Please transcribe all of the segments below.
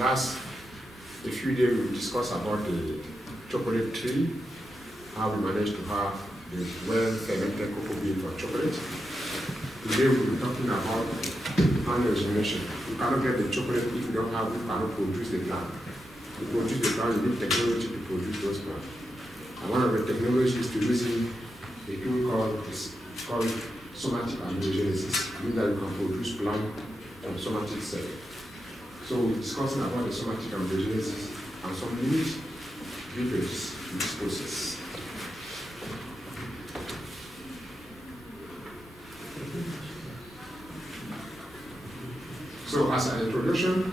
a few days we discussed about the chocolate tree, how we managed to have the well-fermented cocoa bean for chocolate. Today we'll be talking about plant origination. You cannot get the chocolate if you cannot produce the plant. To produce the plant, you need technology to produce those plants. And one of the technologies is to using a tool called somatic embryogenesis. It means that you can produce plant from somatic cell. So we're discussing about the somatic embryogenesis and some unique features in this process. So as an introduction,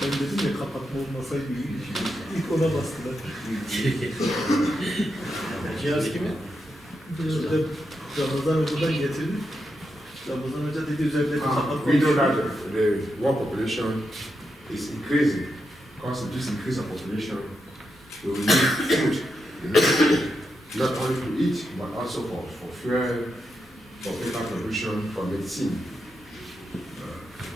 Ben dedim ya kapatma olmasaydı iyi. İlk ona bastılar. Cihaz kimin? Ramazan Hoca'dan getirdi. Ramazan Hoca dedi üzerinde kapatma. We know that the world population is increasing. Because of this increase of population, we will need food, not only to eat, but also for fuel, for paper production, for medicine.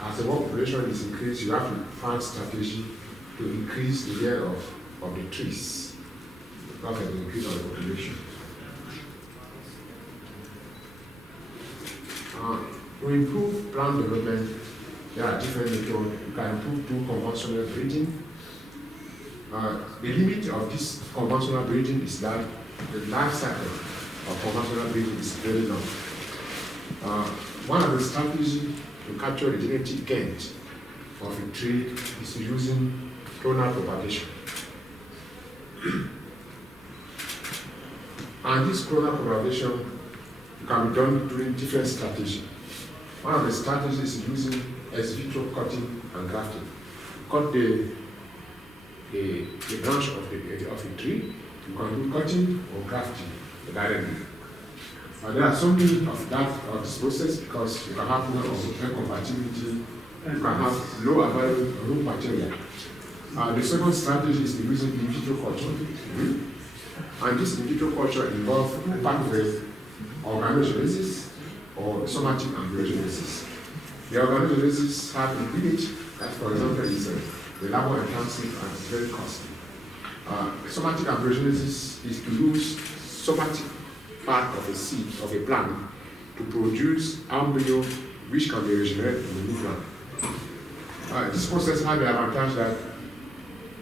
As the world population is increased, you have to find strategy to increase the area of the trees because of the increase of the population. To improve plant development, there are different methods. You can improve through conventional breeding. The limit of this conventional breeding is that the life cycle of conventional breeding is very long. One of the strategies to capture the genetic gain of a tree is using clonal propagation. And this clonal propagation can be done through different strategies. One of the strategies is using ex vitro cutting and grafting. Cut the branch of a tree, you can do cutting or grafting directly. There are some limits of this process because you can have no incompatibility, you can have low available raw material. The second strategy is using in vitro culture. And this in vitro culture involves two pathways, organogenesis or somatic embryogenesis. The organogenesis have a limit that, for example, is labor intensive and it's very costly. Somatic embryogenesis is to use somatic part of a seed of a plant to produce embryo which can be regenerated in the new plant. This process has the advantage that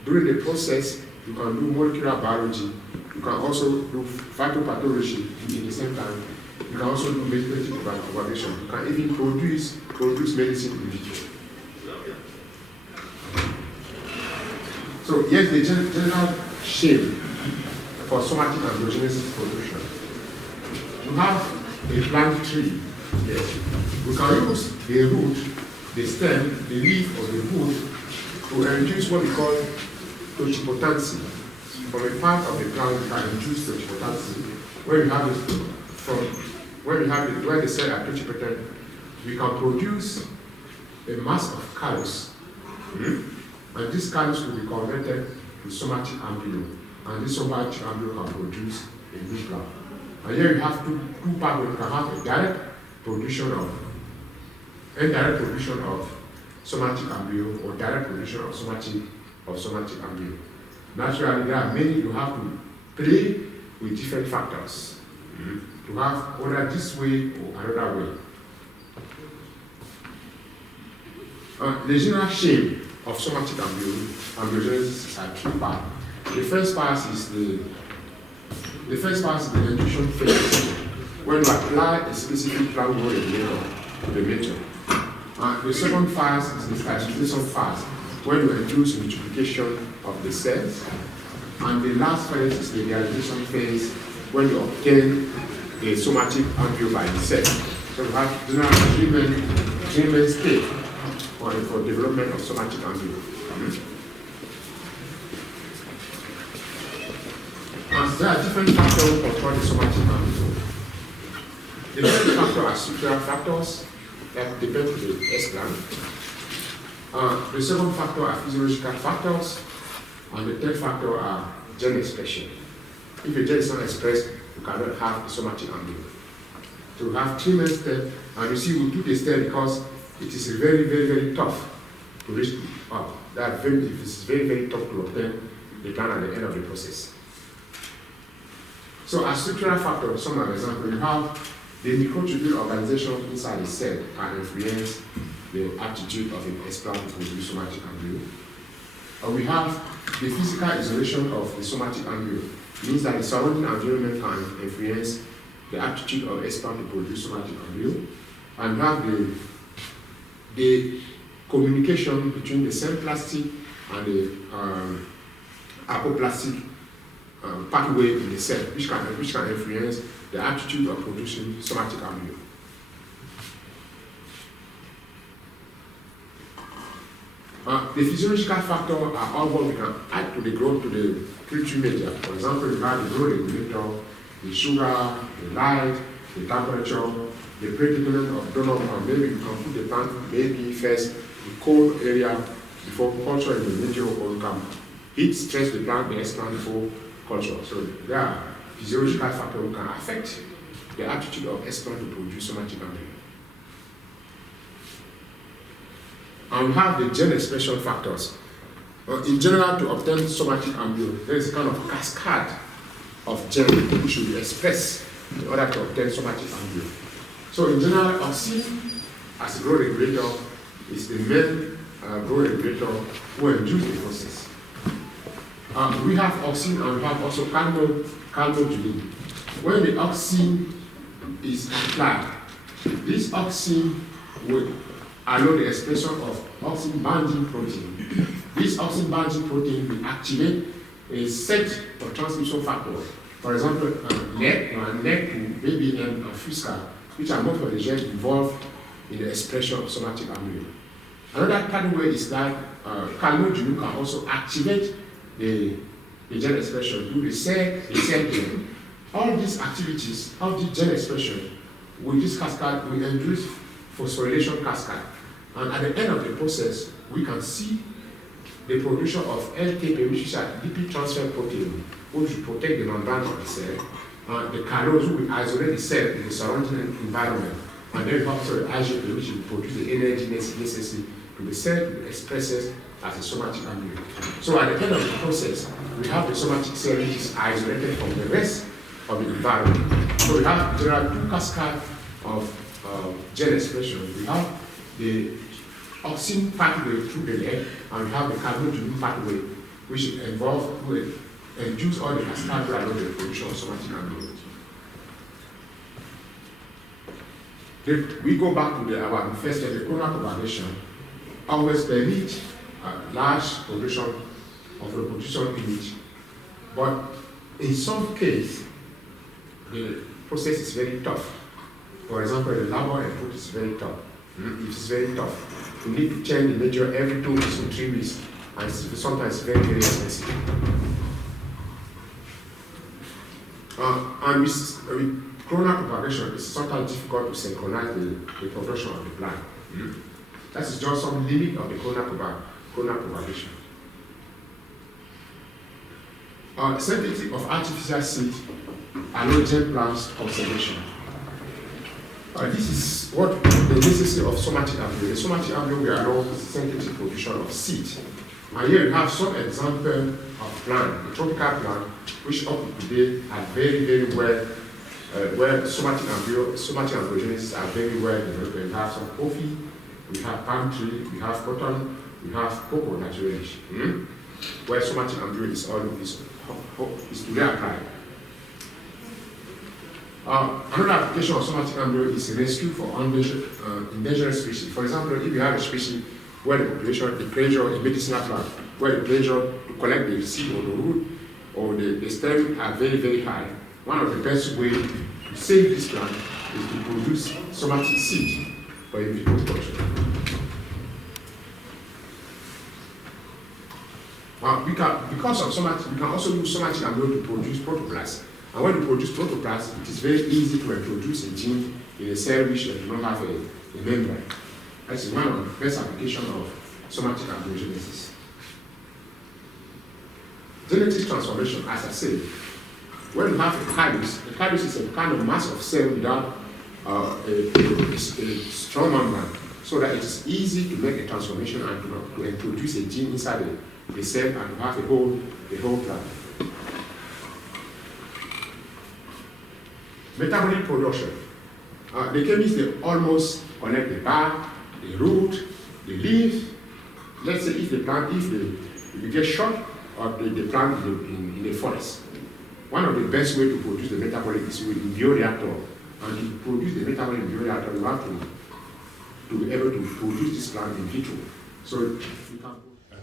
during the process you can do molecular biology, you can also do phytopathology in the same time, you can also do vegetative propagation, you can even produce medicine in vitro. So here's the general shape for somatic embryogenesis production. You have a plant tree. Yes. We can use the root, the stem, the leaf of the root to induce what we call totipotency. From a part of the plant, we can induce totipotency. When the cells are totipotent, we can produce a mass of callus. And this callus will be converted to somatic embryo. And this somatic embryo can produce a new plant. And here you have two pathways. You can have a indirect production of somatic embryo or direct production of somatic embryo. Naturally, there are many you have to play with different factors to have whether this way or another way. The general shape of somatic embryogenesis are three parts. The first part is the induction phase, when you apply a specific plant growth regulator to the mature. The second phase is the fertilization phase, when you induce multiplication of the cells. And the last phase is the realization phase, when you obtain a somatic embryo by itself. So we have general three main stages for development of somatic embryo. there are different factors that control the somatic embryo. The first factor are structural factors that depend on the S plan. The second factor are physiological factors, and the third factor are gene expression. If a gene is not expressed, you cannot have a somatic embryo. So we have 3 main steps, and you see we do the step because it is very, very, very tough to reach it is very, very tough to obtain the plan at the end of the process. So as structural factors, some are examples, you have the microtubule organization inside the cell can influence the aptitude of an S plan to produce somatic embryo. We have the physical isolation of the somatic embryo, means that the surrounding environment can influence the aptitude of S plan to produce somatic embryo. And we have the communication between the cell plastic and the apoplastic pathway in the cell, which can influence the aptitude of producing somatic embryo. The physiological factors are all what we can add to the growth to the culture media. For example, we have the growth regulator, the sugar, the light, the temperature, the predeterminant of donor, and maybe you can put the plant maybe first the cold area before culture in the media, or you can heat stress the plant, the S plant before culture. So there are physiological factors that can affect the aptitude of S plant to produce somatic embryo. And we have the gene expression factors. In general, to obtain somatic embryo, there is a kind of cascade of genes which should be expressed in order to obtain somatic embryo. So in general, auxin as a growth regulator is the main growth regulator who induces the process. We have auxin and we have also calmodulin. When the auxin is applied, this auxin will allow the expression of auxin-binding protein. This auxin-binding protein will activate a set of transcription factors. For example, NEC2, BBM, and FUSCA, which are most of the genes involved in the expression of somatic embryo. Another pathway is that calmodulin can also activate the gene expression through the cell gene. All these activities, all the gene expression, with this cascade, will induce phosphorylation cascade. And at the end of the process, we can see the production of LTP, which is a lipid transfer protein, which will protect the membrane of the cell, and the callose will isolate the cell in the surrounding environment. And then also the IgG, which will produce the energy necessary to the cell to express it as a somatic embryo. So at the end of the process, we have the somatic cell which is isolated from the rest of the environment. So there are 2 cascades of gene expression. We have the auxin pathway through the leg, and we have the calmodulin pathway, which will induce all the cascade along the production of somatic embryo. We go back to our first step, the clonal propagation. Always permit large production of reproduction image, but in some cases, the process is very tough. For example, the labor input is very tough. It is very tough. You need to change the major every 2 weeks to 3 weeks, and it's sometimes very, very expensive. And with clonal propagation, it's sometimes difficult to synchronize the production of the plant. That is just some limit of the clonal propagation. Synthesis of artificial seed allow gene plants conservation. This is what the necessity of somatic embryo. The somatic embryo will allow synthetic production of seed. And here we have some example of plant, the tropical plant, which up to today are very, very well, where somatic embryogenesis are very well developed. We have some coffee, we have palm tree, we have cotton, we have cocoa naturally, where somatic embryo is today applied. Another application of somatic embryo is rescue for endangered species. For example, if you have a species where the population, the pressure in medicinal plant, where the pressure to collect the seed or the root or the stem are very, very high, one of the best ways to save this plant is to produce somatic seed for in vitro culture. Because of somatic, we can also use somatic embryo to produce protoplasm. And when you produce protoplasm, it is very easy to introduce a gene in a cell which does not have a membrane. That's one of the best applications of somatic embryogenesis. Genetic transformation, as I said, when you have a calyx is a kind of mass of cell without a strong membrane, so that it is easy to make a transformation and to introduce a gene inside the cell and to have a whole plant. Metabolic production. The chemists, they almost collect the bark, the root, the leaf. Let's say if you get shot or the plant in the forest. One of the best ways to produce the metabolic is with the bioreactor. And to produce the metabolic bioreactor, you have to be able to produce this plant in vitro. So you can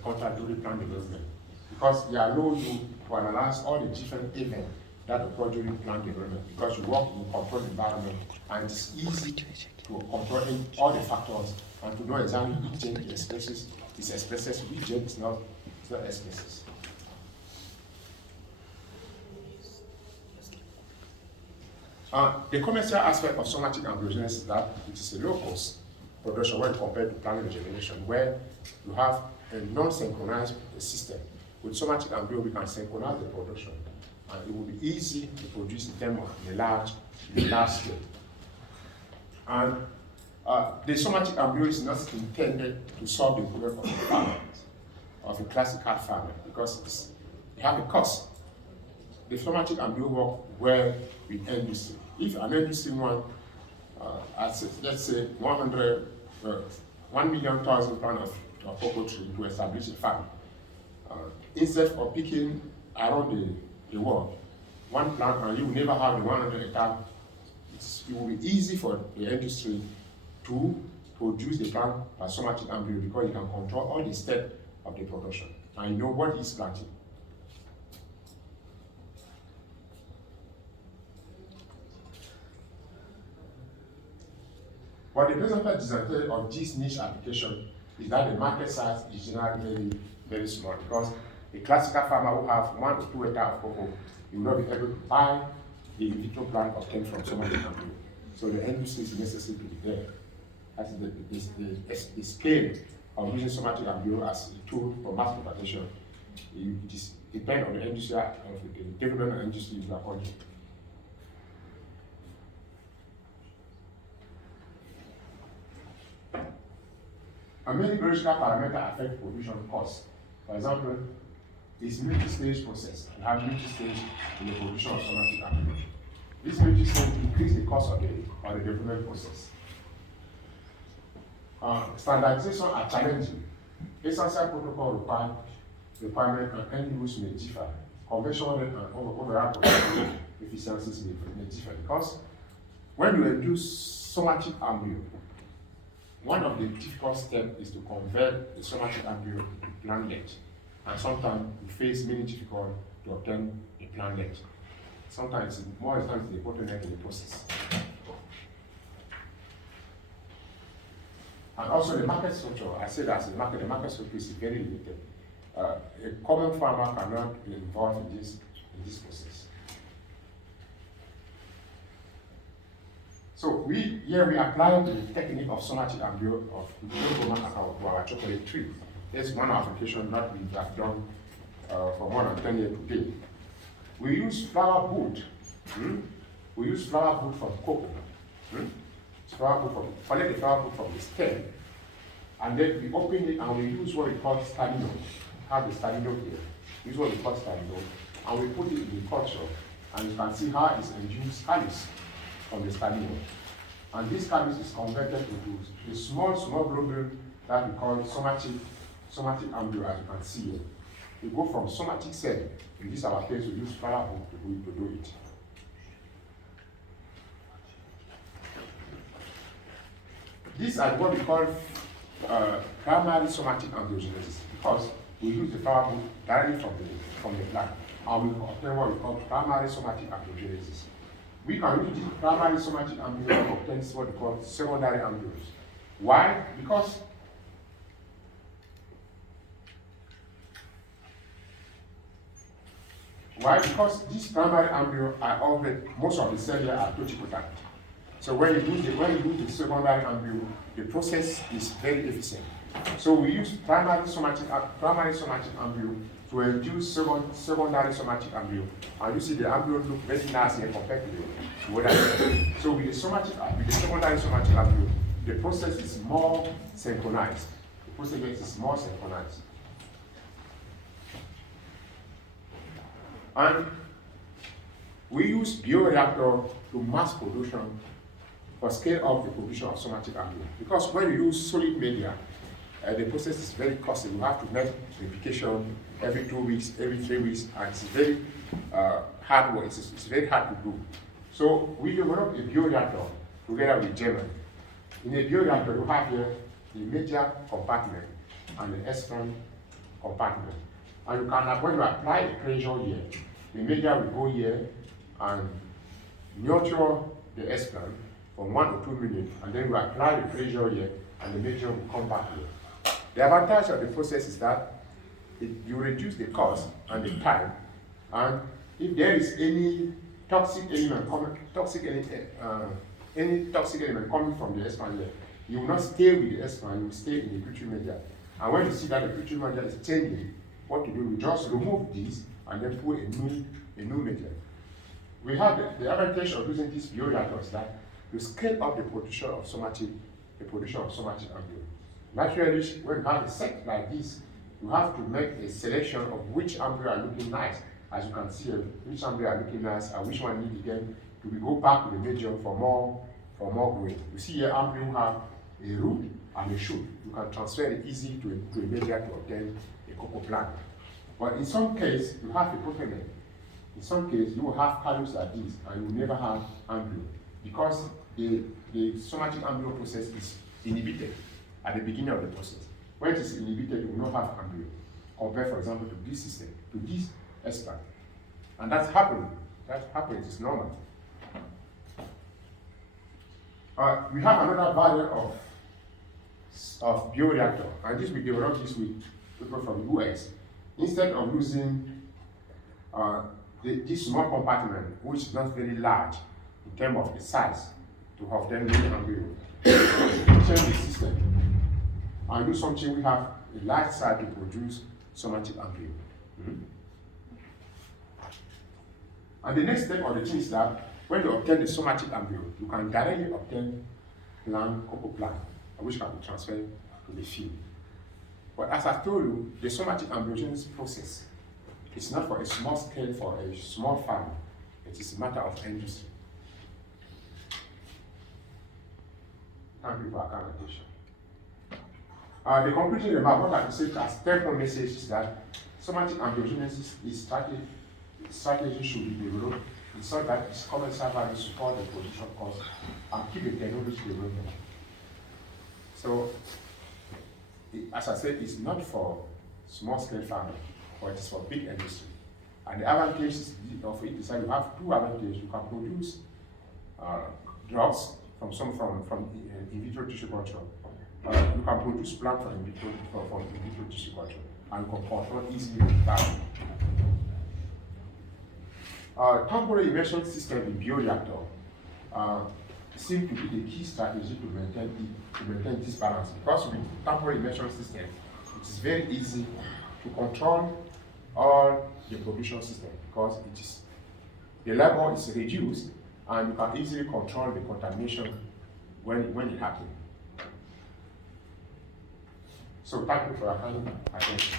contact during plant development. Because they allow you to analyze all the different events that occur during plant development. Because you work in a controlled environment and it's easy to control all the factors and to know exactly which gene is expresses, which gene is not expresses. The commercial aspect of somatic embryogenesis is that it is a low-cost production when compared to plant regeneration, where you have a non-synchronized system. With somatic embryo, we can synchronize the production, and it will be easy to produce them in a large scale. And the somatic embryo is not intended to solve the problem of the farmer, of a classical farmer, because they have a cost. The somatic embryo work well with industry. If an industry wants, let's say, 1 million pounds of cocoa tree to establish a farm, instead of picking around the world, one plant, and you will never have the 100 hectares, it will be easy for the industry to produce the plant by somatic embryo because you can control all the steps of the production and you know what is planting. But the principal disadvantage of this niche application is that the market size is generally very, very small because a classical farmer who have 1 or 2 hectares of cocoa will not be able to buy the in vitro plant obtained from somatic embryo. So the industry is necessary to be there. That's the scale of using somatic embryo as a tool for mass propagation. It is depends on the industry, of the development industry you are working. Many biological parameters affect production costs. For example, this multi-stage process. We have multi-stage in the production of somatic embryo. This multi-stage increases the cost of the development process. Standardization are challenging. Essential protocol requirement and end use may differ. Conventional and overall production efficiencies may differ because when you reduce somatic embryo, one of the difficult steps is to convert the somatic embryo to plantlet. And sometimes we face many difficulties to obtain a plantlet. Sometimes more times the bottleneck in the process. And also the market structure, I said that the market structure is very limited. A common farmer cannot be involved in this process. So we apply the technique of somatic embryo to our chocolate tree. That's one application that we have done for more than 10 years today. We use flower wood. We use flower wood from cocoa. Collect the flower wood from the stem, and then we open it and we use what we call stadino. Have the stadino here. Use what we call stadino, and we put it in the culture, and you can see how it's induced calyx from the stadino. And this calyx is converted into a small globule that we call somatic embryo, as you can see here. We go from somatic cell. In this our case, we use flower wood to do it. These are what we call primary somatic embryogenesis because we use the flower wood directly from the plant, and we obtain what we call primary somatic embryogenesis. We can use the primary somatic embryo to obtain what we call secondary embryos. Why? Because Why? Because these primary embryo are already, most of the cells here are totipotent. So when you use the secondary embryo, the process is very efficient. So we use primary somatic embryo to induce secondary somatic embryo. And you see the embryo look very nice here compared to the other. So with the secondary somatic embryo, the process is more synchronized. The process is more synchronized. And we use bioreactor to mass production or scale up the production of somatic embryo. Because when you use solid media, the process is very costly. You have to make replication every 2 weeks, every 3 weeks, and it's very hard work. It's very hard to do. So we developed a bioreactor together with Gelen. In a bioreactor, you have here the media compartment and the expand compartment. And you can, when you apply the pressure here, the media will go here and nurture the expand for 1 or 2 minutes, and then you apply the pressure here, and the media will come back here. The advantage of the process is that you reduce the cost and the time, and if there is any toxic element coming from the expand here, you will not stay with the expand, you will stay in the culture media. And when you see that the culture media is changing, what to do, you just remove this and then put a new media. We have the advantage of using these bioreactors that you scale up the production of somatic embryo. Naturally, when you have a set like this, you have to make a selection of which embryo are looking nice. As you can see, which embryo are looking nice and which one need again to go back to the medium for more growing. You see here, embryo have a root and a shoot. You can transfer it easily to a media to obtain a cocoa plant. But in some cases, you have a propellant. In some cases, you will have callus like this, and you will never have embryo, because the somatic embryo process is inhibited at the beginning of the process. When it is inhibited, you will not have embryo, compared, for example, to this system, to this expand. And that's happening. That happens, it's normal. We have another variant of bioreactor, and this we developed this with people from the US. Instead of using this small compartment, which is not very large in terms of the size, to have them many embryo, change the system and do something. We have a large size to produce somatic embryo. And the next step of the thing is that when you obtain the somatic embryo, you can directly obtain cocoa plant, which can be transferred to the field. But as I told you, the somatic embryogenesis process is not for a small scale, for a small farm. It is a matter of industry. Thank you for accommodation. The conclusion about what I can say as take-home message is that somatic embryogenesis strategy should be developed so that its commercial value support the production cost and keep the technology development. So, as I said, it's not for small-scale farming, but it's for big industry. And the advantages of it is that you have two advantages. You can produce drugs from in vitro tissue culture. You can produce plant from in vitro tissue culture, and you can control easily the farm. Temporary immersion system in bioreactor seems to be the key strategy to maintain this balance, because with temporary immersion system, it is very easy to control all the production system, because the labor is reduced and you can easily control the contamination when it happens. So thank you for your kind attention.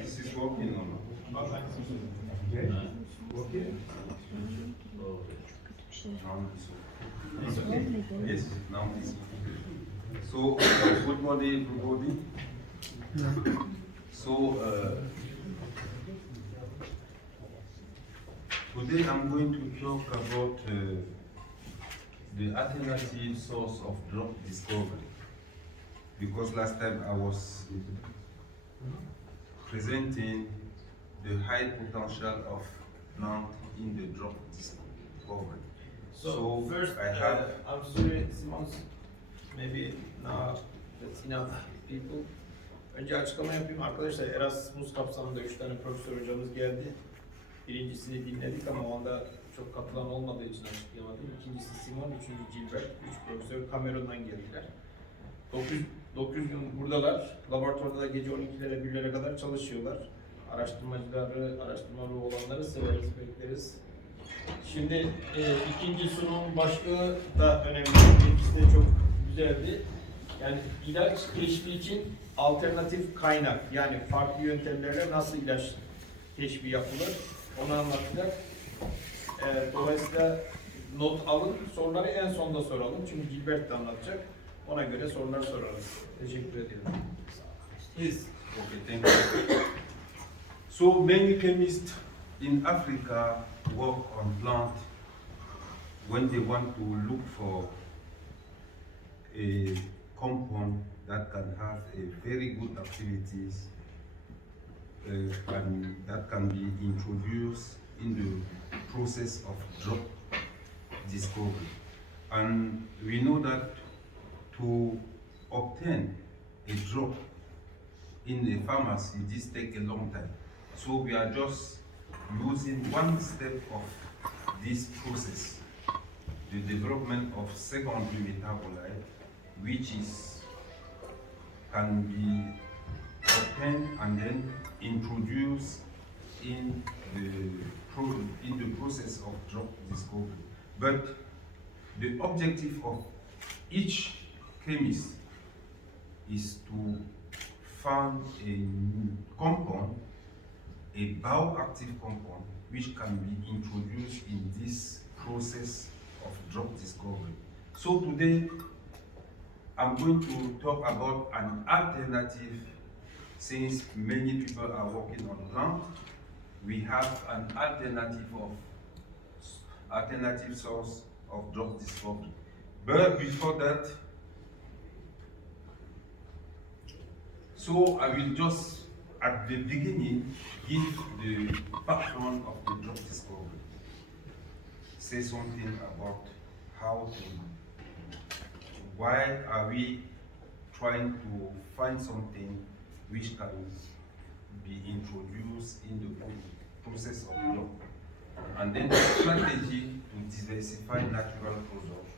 This is working or not? Okay. Okay. Now it's okay. Yes, now it's okay. So, good morning, everybody. So, today I'm going to talk about the alternative source of drug discovery. Because last time I was presenting the high potential of plant in the drug discovery. So first, I have I'm sorry, Simon, maybe now that's enough people. Önce açıklama yapayım arkadaşlar. Erasmus kapsamında 3 tane profesör hocamız geldi. Birincisini dinledik ama o anda çok katılan olmadığı için açıklayamadım. İkincisi Simeon, üçüncü Gilbert. 3 profesör Kamerun'dan geldiler. 9 gün buradalar. Laboratuvarda da gece 12'lere 1'lere kadar çalışıyorlar. Araştırmalı olanları severiz, bekleriz. Şimdi ikinci sunum başlığı da önemli. İkisi de çok güzeldi. Yani ilaç keşfi için alternatif kaynak, yani farklı yöntemlerle nasıl ilaç keşfi yapılır onu anlatacak. Dolayısıyla not alın, soruları en sonda soralım. Çünkü Gilbert de anlatacak. Ona göre sorular sorarız. Teşekkür ederim. Okay, thank you. So many chemists in Africa work on plant when they want to look for a compound that can have a very good activities and that can be introduced in the process of drug discovery. And we know that to obtain a drug in the pharmacy, this takes a long time. So we are just using one step of this process, the development of secondary metabolite, which can be obtained and then introduced in the process of drug discovery. But the objective of each chemist is to find a compound, a bioactive compound, which can be introduced in this process of drug discovery. So today, I'm going to talk about an alternative, since many people are working on plant. We have an alternative source of drug discovery. But before that, so I will just, at the beginning, give the background of the drug discovery. Say something about why are we trying to find something which can be introduced in the process of drug. And then the strategy to diversify natural products.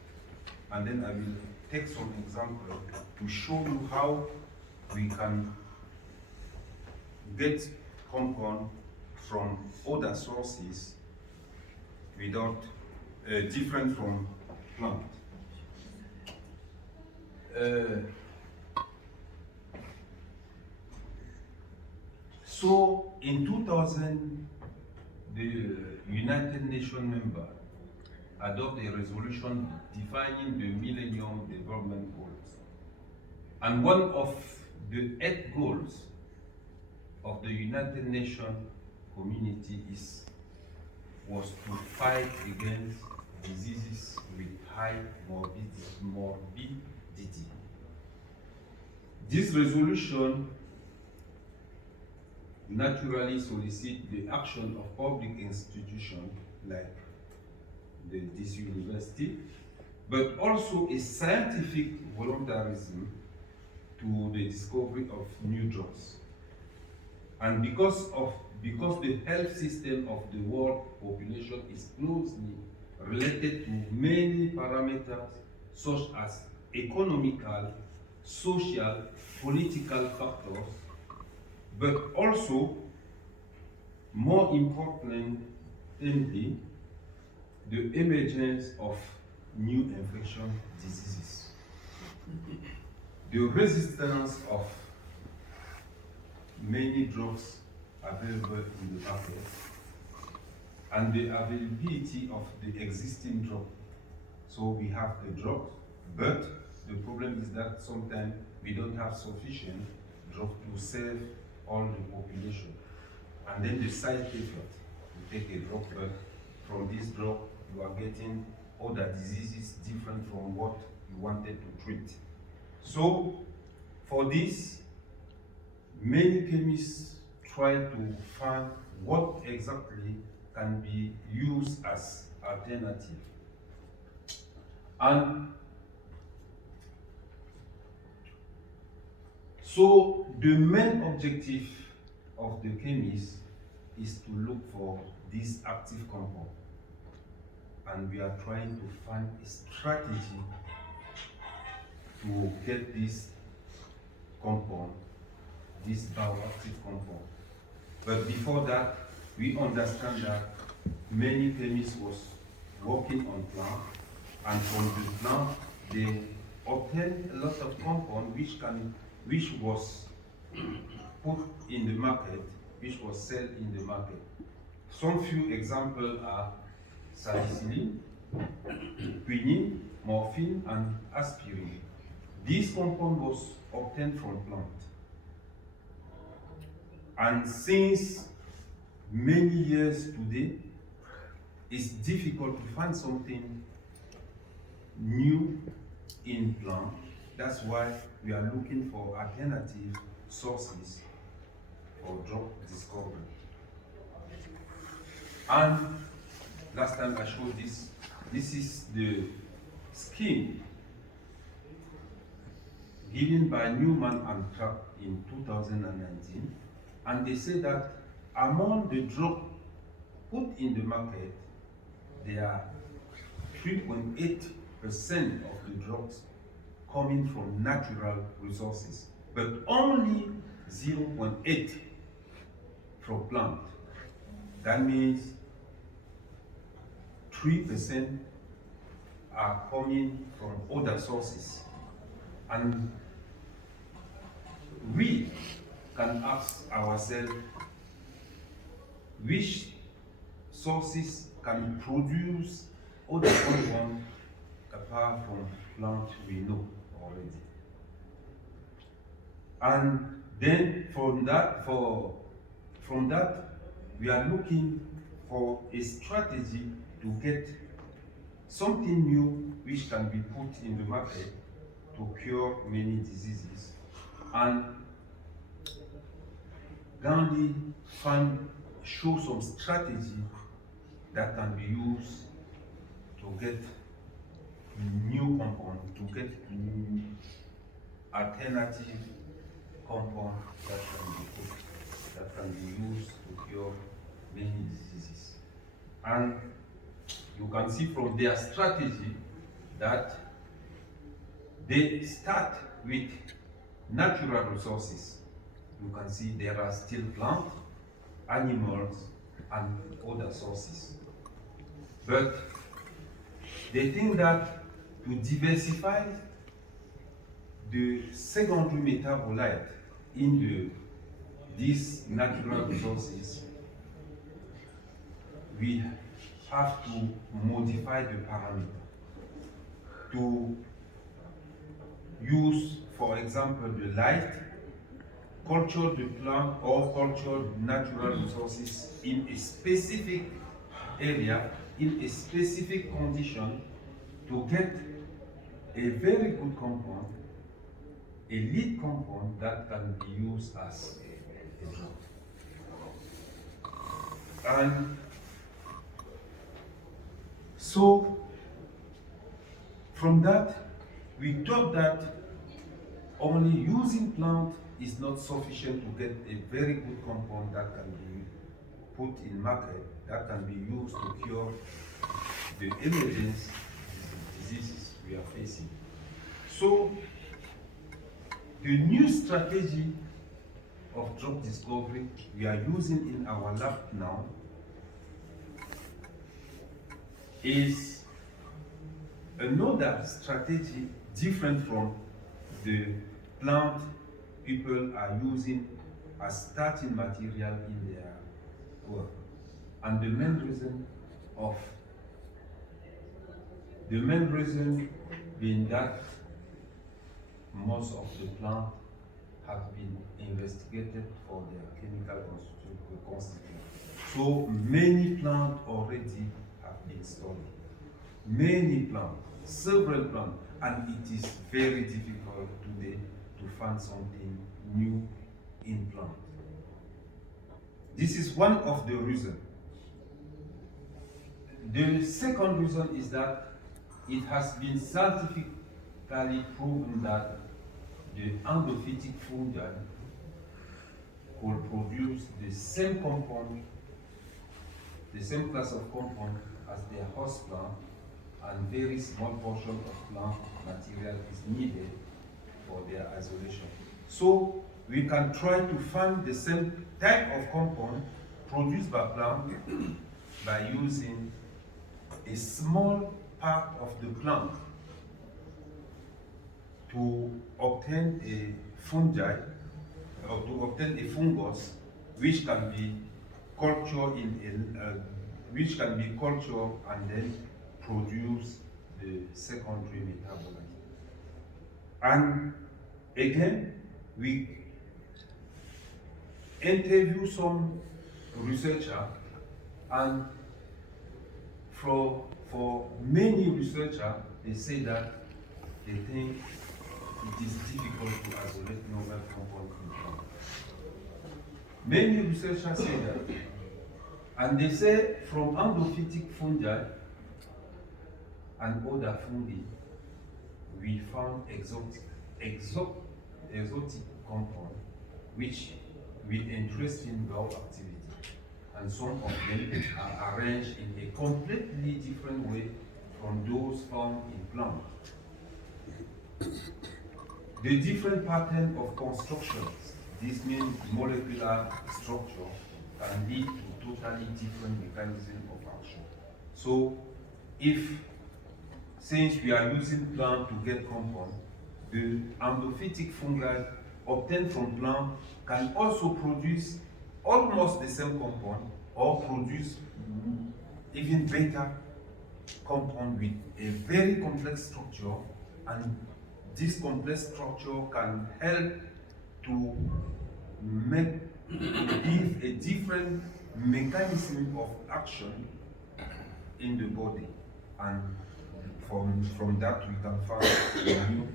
And then I will take some examples to show you how we can get compound from other sources without different from plant. So in 2000, the United Nations member adopted a resolution defining the Millennium Development Goals. And one of the 8 goals of the United Nations community was to fight against diseases with high morbidity. This resolution naturally solicits the action of public institutions like this university, but also a scientific voluntarism to the discovery of new drugs. And because the health system of the world population is closely related to many parameters such as economical, social, political factors, but also, more importantly, the emergence of new infection diseases. The resistance of many drugs available in the market, and the availability of the existing drug. So we have a drug, but the problem is that sometimes we don't have sufficient drug to serve all the population. And then the side effect, you take a drug, but from this drug, you are getting other diseases different from what you wanted to treat. So, for this, many chemists try to find what exactly can be used as alternative. And so the main objective of the chemist is to look for this active compound. And we are trying to find a strategy to get this compound, this bioactive compound. But before that, we understand that many chemists was working on plant, and from the plant they obtained a lot of compound which was put in the market, which was sold in the market. Some few examples are salicylene, quinine, morphine, and aspirin. This compound was obtained from plant. And since many years today, it's difficult to find something new in plant. That's why we are looking for alternative sources for drug discovery. And last time I showed this. This is the scheme given by Newman and Clark in 2019, and they say that among the drugs put in the market, there are 3.8% of the drugs coming from natural resources, but only 0.8 from plant. That means 3% are coming from other sources. And we can ask ourselves which sources can produce other compounds apart from plant we know already. And then from that we are looking for a strategy to get something new which can be put in the market to cure many diseases. And Gandhi show some strategy that can be used to get new compound, to get new alternative compound that can be used to cure many diseases. And you can see from their strategy that they start with natural resources. You can see there are still plants, animals, and other sources. But they think that to diversify the secondary metabolite in these natural resources, we have to modify the parameter to use, for example, the light, culture the plant or culture natural resources in a specific area, in a specific condition, to get a very good compound, a lead compound that can be used as a drug. And so, from that, we thought that only using plant is not sufficient to get a very good compound that can be put in market, that can be used to cure the emergence diseases we are facing. So, the new strategy of drug discovery we are using in our lab now is another strategy different from the plant people are using as starting material in their work. And the main reason being that most of the plants have been investigated for their chemical constituents. So many plants already have been studied. Many plants, several plants, and it is very difficult today to find something new in plants. This is one of the reasons. The second reason is that it has been scientifically proven that the endophytic fungi will produce the same compound, the same class of compound as their host plant, and very small portion of plant material is needed for their isolation. So we can try to find the same type of compound produced by plant by using a small part of the plant to obtain a fungi or to obtain a fungus which can be cultured which can be cultured and then produce the secondary metabolite. And again, we interview some researchers, and for many researchers, they say that they think it is difficult to isolate novel compounds in plants. Many researchers say that, and they say from endophytic fungi and other fungi, we found exotic compounds which will interest in Wabo activity. And some of them are arranged in a completely different way from those found in plants. The different pattern of constructions, this means molecular structure, can lead to totally different mechanisms of action. So, since we are using plant to get compound, the endophytic fungi obtained from plant can also produce almost the same compound or produce even better compound with a very complex structure, and this complex structure can help to give a different mechanism of action in the body, and from that we can find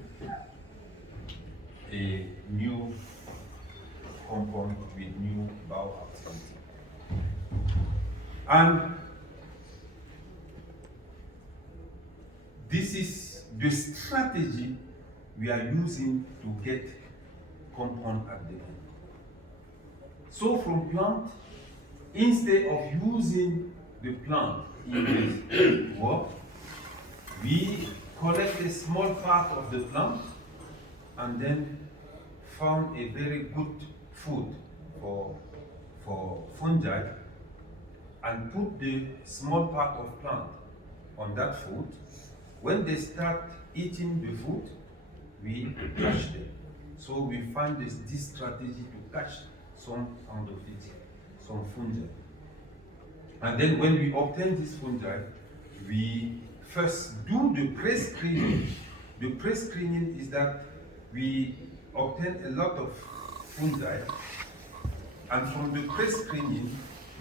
a new compound with new Wabo activity. And this is the strategy we are using to get compound at the end. So from plant, instead of using the plant in the work, we collect a small part of the plant and then found a very good food for fungi, and put the small part of plant on that food. When they start eating the food, we catch them. So we find this strategy to catch some endophytic, some fungi. And then when we obtain this fungi, we first do the pre-screening. The pre-screening is that we obtain a lot of fungi, and from the pre-screening,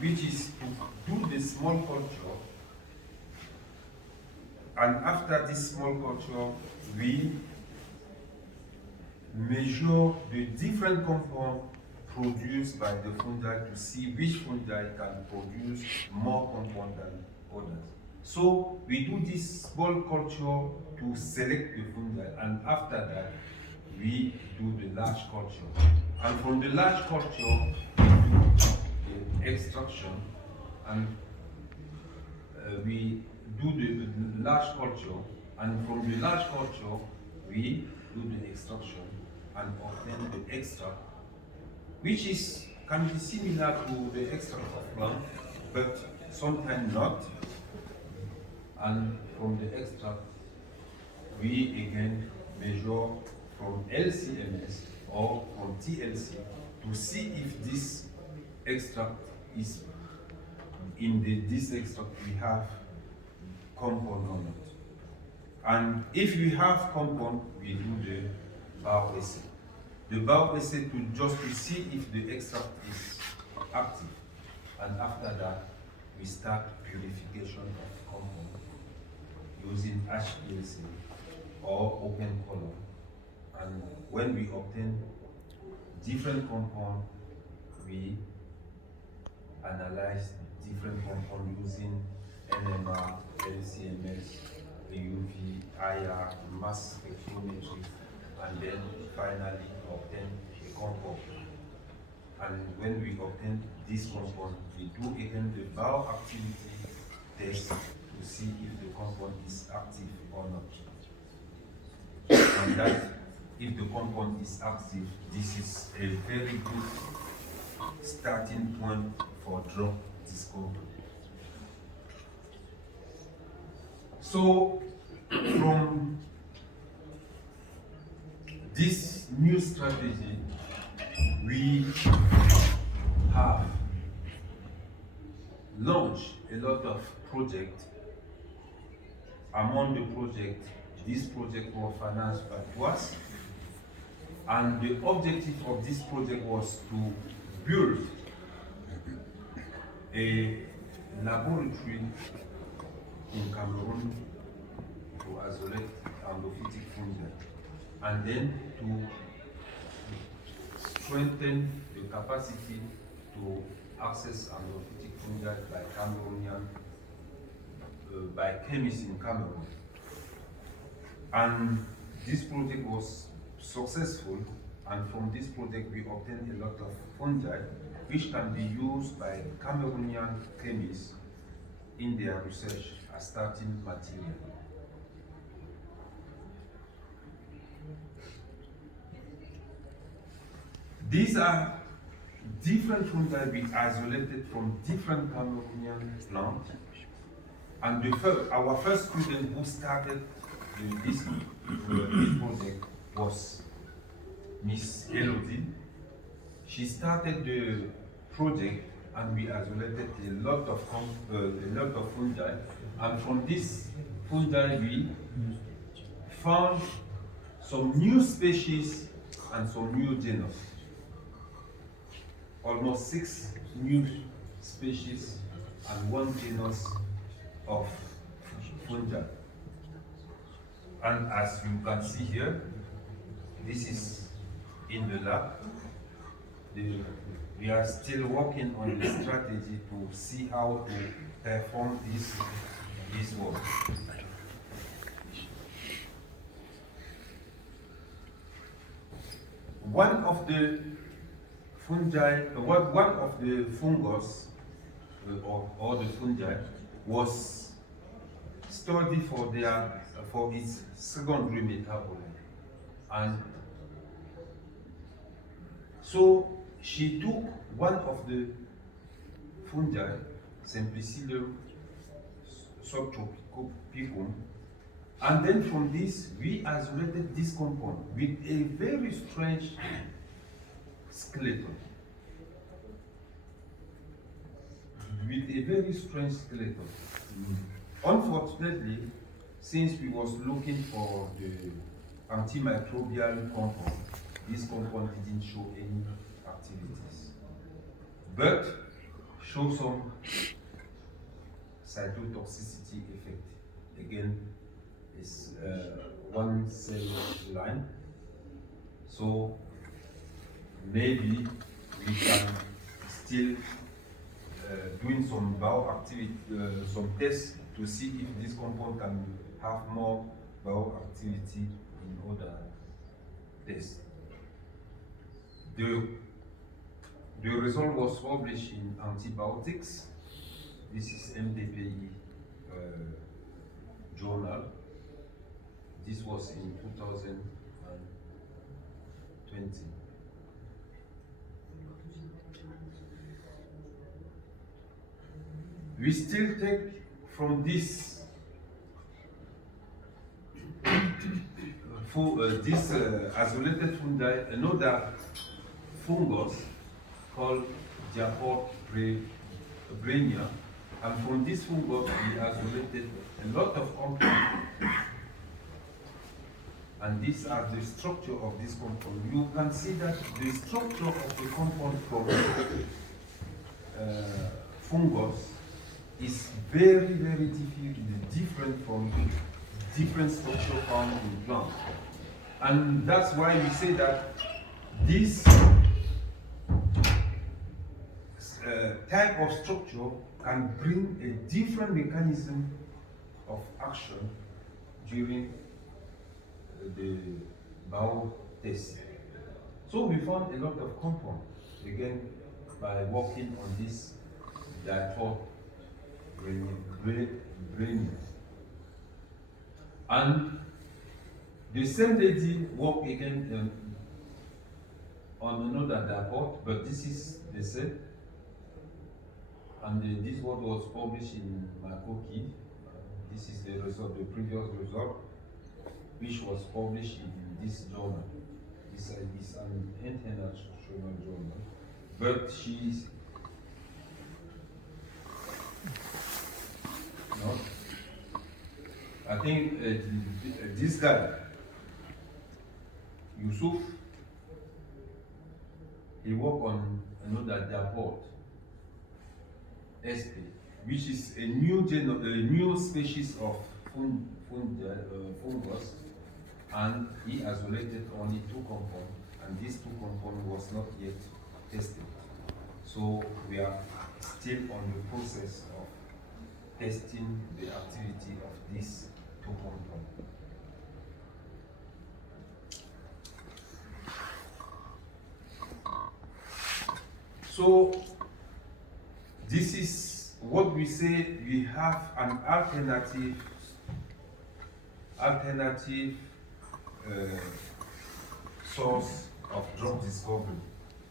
which is to do the small culture, and after this small culture, we measure the different compounds produced by the fungi to see which fungi can produce more compound than others. So we do this small culture to select the fungi, and after that, we do the large culture. And from the large culture, we do the extraction, and we do the large culture, and from the large culture, we do the extraction and obtain the extract, which can be similar to the extract of plant, but sometimes not. And from the extract, we again measure from LCMS or from TLC to see if this extract is this extract we have compound or not. And if we have compound, we do the bow essay. The bow essay to see if the extract is active, and after that we start purification of compound using HPLC or open column. And when we obtain different compound, we analyze different compound using NMR, LCMS, UV, IR, mass spectrometry, and then finally obtain a compound. And when we obtain this compound, we do again the bioactivity test to see if the compound is active or not. And that, if the compound is active, this is a very good starting point for drug discovery. So, from this new strategy, we have launched a lot of projects. Among the projects, this project was financed by us, and the objective of this project was to build a laboratory in Cameroon to isolate endophytic fungi, and then to strengthen the capacity to access endophytic fungi by Cameroonian, by chemists in Cameroon. And this project was successful, and from this project we obtained a lot of fungi which can be used by Cameroonian chemists in their research as starting material. These are different fungi we isolated from different Cameroonian plants. And our first student who started this project was Miss Elodie. She started the project and we isolated a lot of fungi. And from this fungi we found some new species and some new genus. Almost 6 new species and 1 genus of fungi. And as you can see here, this is in the lab. We are still working on the strategy to see how to perform this work. One of the fungi, one of the fungus or the fungi was studied for its secondary metabolite, and so she took one of the fungi, Simplicillium subtropicum, and then from this we isolated this compound with a very strange skeleton. Unfortunately, since we was looking for the antimicrobial compound, this compound didn't show any activities, but show some cytotoxicity effect. Again, it's one cell line, so maybe we can still doing some bioactivity, some tests to see if this compound can have more bioactivity in other tests. The result was published in Antibiotics. This is MDPI journal. This was in 2020. We still take from this isolated fungi another fungus called Diaportbrenia, and from this fungus we isolated a lot of compounds. And these are the structure of this compound. You can see that the structure of the compound from fungus is very, very different from different structure found in plants. And that's why we say that this type of structure can bring a different mechanism of action during the bio test. So we found a lot of compound, again, by working on this dipole brain. And the same lady worked again on another dipole, but this is the same. And this one was published in Makoki. This is the result, the previous result, which was published in this journal. This is an international journal. But she's no. I think this guy, Yusuf, he worked on another dipole, SP, which is a new species of fungus, and he isolated only 2 compounds, and these 2 compounds was not yet tested. So we are still on the process of testing the activity of these 2 compounds. So this is what we say, we have an alternative source of drug discovery,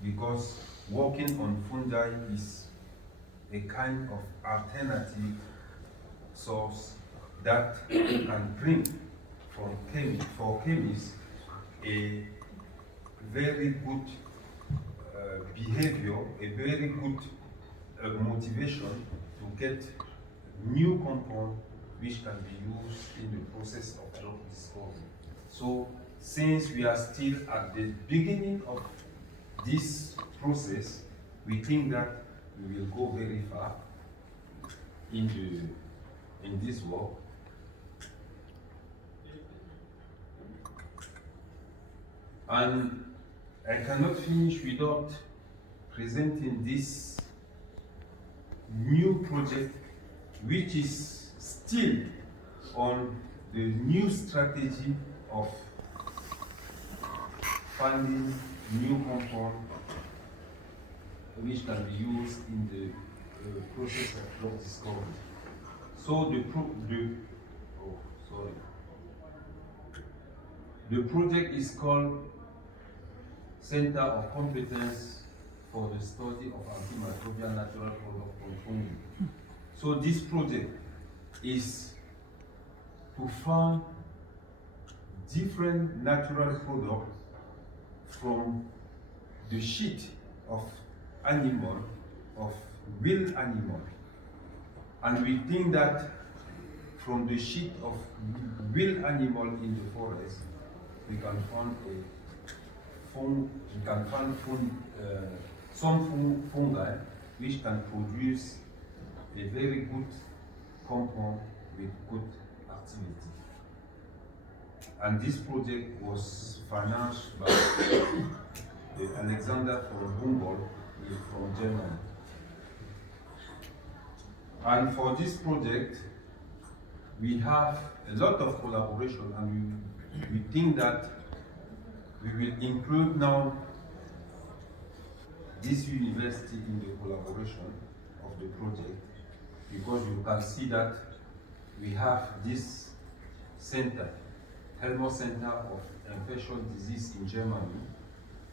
because working on fungi is a kind of alternative source that can bring for chemists a very good behavior, a very good motivation to get new compound which can be used in the process of drug discovery. So since we are still at the beginning of this process, we think that we will go very far in this work. And I cannot finish without presenting this new project, which is still on the new strategy of finding new compound which can be used in the process of drug discovery. So the project is called Center of Competence for the Study of Antimicrobial Natural Products from Fungi. So this project is to find different natural products from the sheet of animal, of wild animal. And we think that from the sheet of wild animal in the forest, we can find some fungi which can produce a very good compound with good activity. And this project was financed by Alexander von Humboldt from Germany. And for this project, we have a lot of collaboration, and we think that we will include now this university in the collaboration of the project, because you can see that we have this center, Helmholtz Center of Infectious Disease in Germany.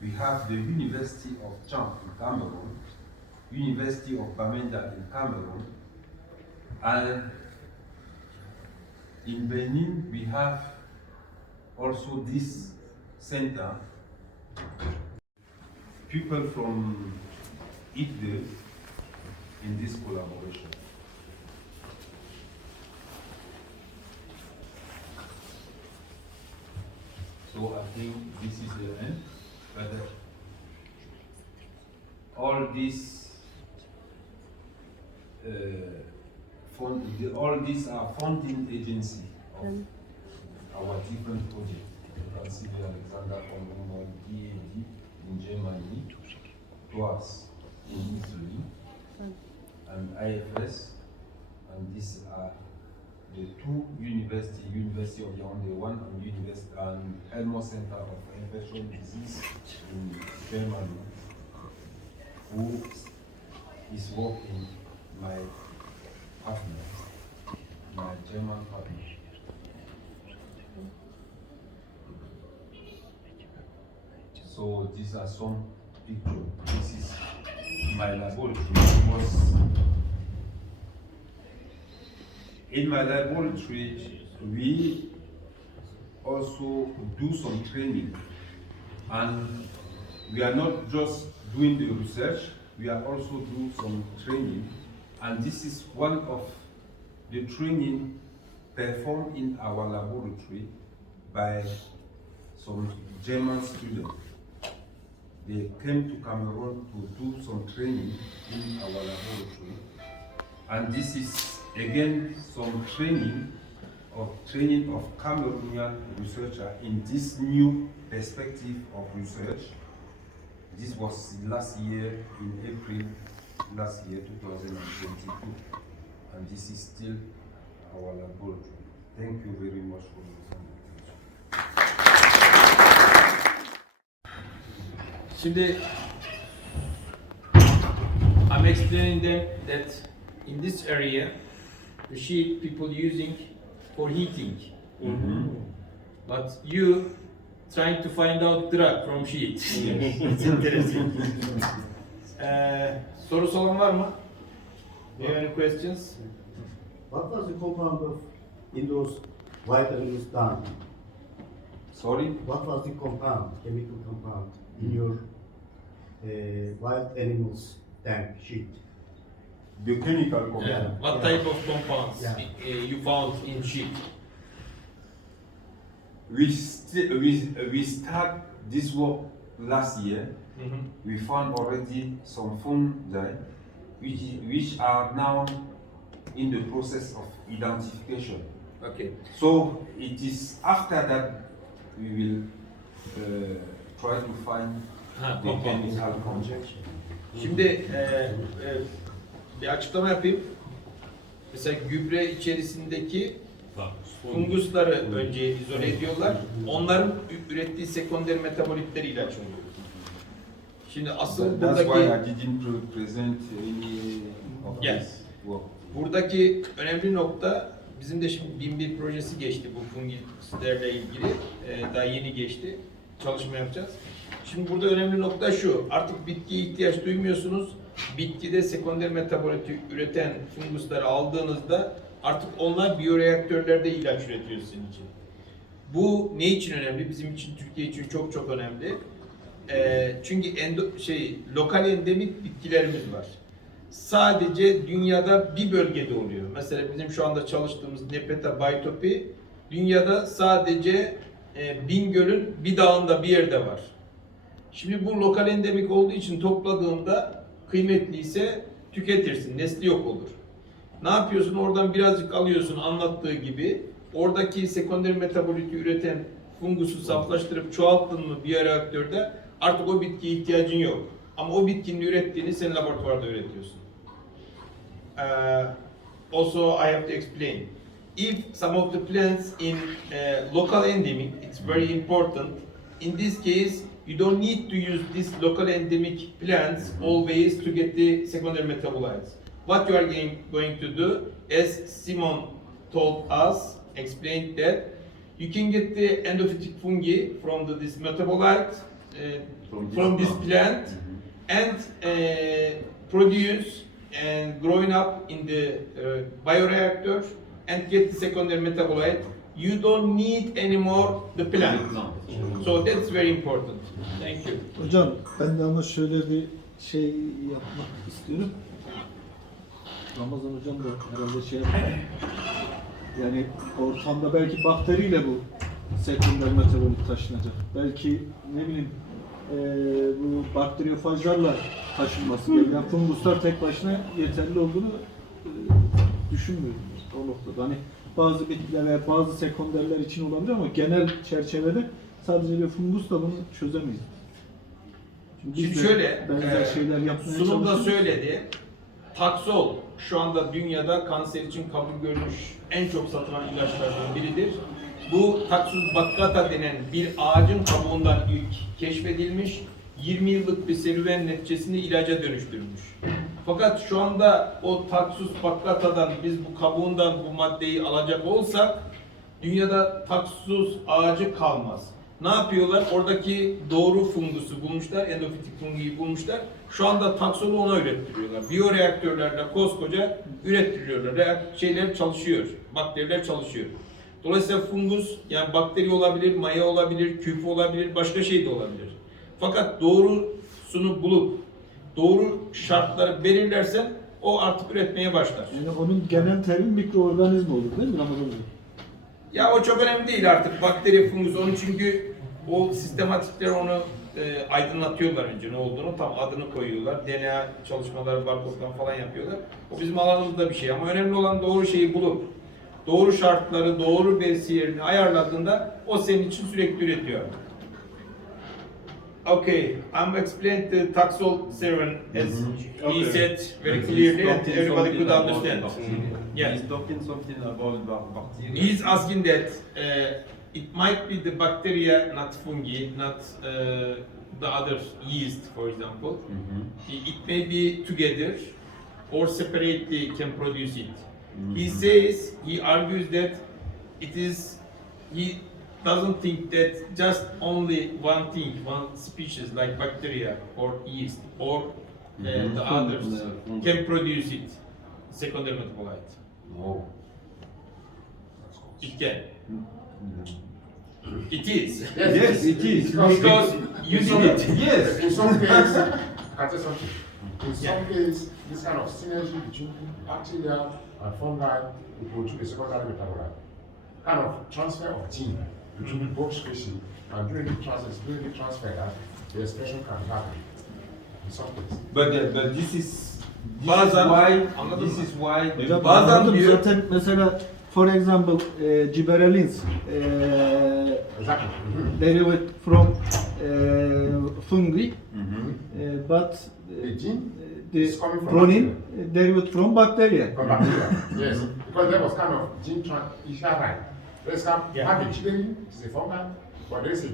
We have the University of Champ in Cameroon, University of Bamenda in Cameroon, and in Benin we have also this center. People from Italy in this collaboration. think this is the end. But all these all these are funding agency of our different projects. You can see the Alexander von Humboldt DAD in Germany, TOAS in Italy, and IFS, and these are the two universities, University of Yaounde 1 and Elmo Center of Infectious Disease in Germany, who is working my partner, my German partner. So these are some pictures. This is my laboratory. In my laboratory, we also do some training, and we are not just doing the research, we are also doing some training, and this is one of the training performed in our laboratory by some German students. They came to Cameroon to do some training in our laboratory, and this is again some training of Cameroonian researchers in this new perspective of research. This was last year in April last year 2022, and this is still our laboratory. Thank you very much for your attention. Şimdi I'm explaining them that in this area the sheet people using for heating, but you trying to find out drug from sheet. It's interesting. Sorusu olan var mı? Do you have any questions? What was the compound of in those vitamins done? Sorry? What was the compound, chemical compound, in your wild animals tank sheet? The chemical compound. Yeah. What type of compounds Yeah. you found in sheet? We start this work last year. We found already some fungi which are now in the process of identification. Okay. So it is after that we will try to find the chemical compound. Şimdi bir açıklama yapayım. Mesela gübre içerisindeki fungusları önce izole ediyorlar. Onların ürettiği sekonder metabolitleri ilaç oluyor. Şimdi asıl That's why I buradaki didn't present any of Yes. this work. buradaki önemli nokta, bizim de şimdi 1001 projesi geçti bu fungislerle ilgili. Daha yeni geçti. Çalışma yapacağız. Şimdi burada önemli nokta şu. Artık bitkiye ihtiyaç duymuyorsunuz. Bitkide sekonder metaboliti üreten fungusları aldığınızda artık onlar biyoreaktörlerde ilaç üretiyor sizin için. Bu ne için önemli? Bizim için, Türkiye için çok çok önemli. Çünkü lokal endemik bitkilerimiz var. Sadece dünyada bir bölgede oluyor. Mesela bizim şu anda çalıştığımız Nepeta baytopi dünyada sadece Bingöl'ün bir dağında bir yerde var. Şimdi bu lokal endemik olduğu için topladığında kıymetliyse tüketirsin, nesli yok olur. Ne yapıyorsun? Oradan birazcık alıyorsun, anlattığı gibi. Oradaki sekonder metaboliti üreten fungusu saflaştırıp çoğalttın mı biyoreaktörde artık o bitkiye ihtiyacın yok. Ama o bitkinin ürettiğini sen laboratuvarda üretiyorsun. Also, I have to explain. If some of the plants in local endemic, it's very important. In this case, you don't need to use these local endemic plants always to get the secondary metabolites. What you are going to do, as Simeon told us, explained that you can get the endophytic fungi from this metabolite from this plant and produce and growing up in the bioreactor and get the secondary metabolite. You don't need anymore the plant. So that's very important. Thank you. Hocam ben de ama şöyle bir şey yapmak istiyorum. Ramazan hocam da herhalde şey yapar. Yani ortamda belki bakteriyle bu sekonder metabolit taşınacak. Belki ne bileyim bu bakteriyofajlarla taşınması gereken funguslar tek başına yeterli olduğunu düşünmüyorum o noktada. Hani bazı bitkiler veya bazı sekonderler için olabilir ama genel çerçevede sadece bir fungus da bunu çözemeyiz. Şimdi şöyle, benzer şeyler yapmaya sunumda çalışıyoruz. söyledi. Taksol şu anda dünyada kanser için kabul görmüş en çok satılan ilaçlardan biridir. Bu Taxus baccata denen bir ağacın kabuğundan ilk keşfedilmiş, 20 yıllık bir serüven neticesinde ilaca dönüştürülmüş. Fakat şu anda o Taxus baccata'dan biz bu kabuğundan bu maddeyi alacak olsak dünyada Taxus ağacı kalmaz. Ne yapıyorlar? Oradaki doğru fungusu bulmuşlar, endofitik fungiyi bulmuşlar. Şu anda taksolu ona ürettiriyorlar. Biyoreaktörlerde koskoca ürettiriyorlar. Şeyler çalışıyor, bakteriler çalışıyor. Dolayısıyla fungus, yani bakteri olabilir, maya olabilir, küf olabilir, başka şey de olabilir. Fakat doğrusunu bulup, doğru şartları belirlersen o artık üretmeye başlar. Yani onun genel terimi mikroorganizma olur değil mi Ramazan Bey? Ya o çok önemli değil artık. Bakteri, fungus, onu çünkü o sistematikler onu aydınlatıyorlar önce ne olduğunu, tam adını koyuyorlar. DNA çalışmaları, barkoddan falan yapıyorlar. O bizim alanımızda bir şey ama önemli olan doğru şeyi bulup, doğru şartları, doğru besiyerini ayarladığında o senin için sürekli üretiyor. Okay, I'm explaining the Taxol serum as he said very clearly and everybody could understand. Yeah. He's talking something about bacteria. He's asking that it might be the bacteria, not fungi, not the other yeast, for example. It may be together or separately can produce it. He says, he argues that it is, he doesn't think that just only one thing, one species like bacteria or yeast or the others can produce it, secondary metabolite. No. It can. It is. Yes, it is. Because you did it. Yes. In some cases, I tell something. In some cases, this kind of synergy between bacteria and fungi will produce a secondary metabolite. Kind of transfer of gene between both species, and during the transfer, the expression can happen. In some cases. But this is Bazen why anladın this mı? is why Hocam Bazen anladım. diyor- Zaten mesela for example gibberellins Exactly. derived from fungi but The gene the is coming from pronin bacteria. derived from bacteria. From bacteria, yes. Because there was kind of gene right. There's have a gibberellin, which is a fungi, but there's a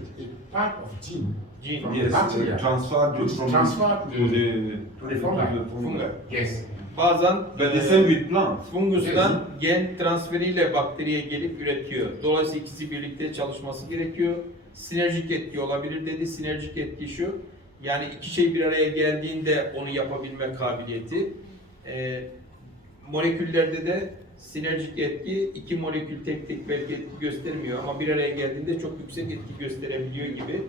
part of gene Gene. from yes, bacteria transferred which from transferred to the to the fungi. Fungi. Yes. Bazen But the same with plants. fungustan gen transferiyle bakteriye gelip üretiyor. Dolayısıyla ikisi birlikte çalışması gerekiyor. Sinerjik etki olabilir dedi. Sinerjik etki şu, yani iki şey bir araya geldiğinde onu yapabilme kabiliyeti. Moleküllerde de sinerjik etki, iki molekül tek tek belki etki göstermiyor ama bir araya geldiğinde çok yüksek etki gösterebiliyor gibi.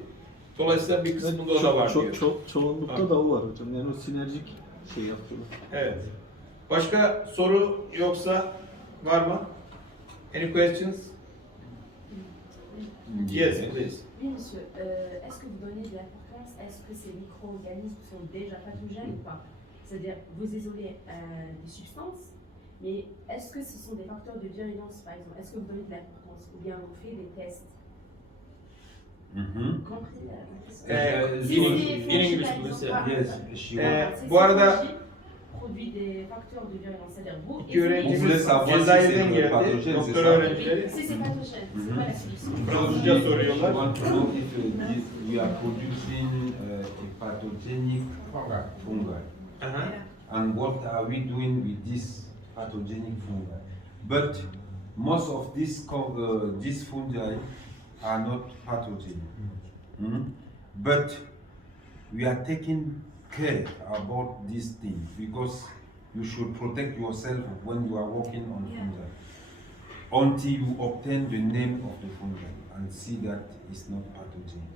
Dolayısıyla bir kısmında o da var diyor. Çoğunlukta da o var hocam. Yani o sinerjik şey yapıyorlar. Evet. Başka soru yoksa var mı? Any questions? Yes, please. Oui, monsieur. Est-ce que vous donnez de l'importance? Est-ce que ces micro-organismes sont déjà pathogènes ou pas? C'est-à-dire, vous isolez des substances, mais est-ce que ce sont des facteurs de virulence, par exemple? Est-ce que vous donnez de l'importance? Ou bien on fait des tests? Compris la question? Si in c'est des English, fongies, please. par exemple, Yes, she si Bu ces arada fongies produisent des facteurs de virulence, c'est-à-dire vous İki isolez On voulait öğrencimiz savoir si Cezayir'den c'est geldi. pathogène, c'est Doktor ça? öğrencileri. Oui, si c'est pathogène, c'est quoi la solution? Fransızca soruyorlar. We want to know if we are producing a pathogenic fungi. Aha. And what are we doing with this pathogenic fungi? But most of these fungi are not pathogenic. But we are taking care about these things because you should protect yourself when you are working on fungi until you obtain the name of the fungi and see that it's not pathogenic.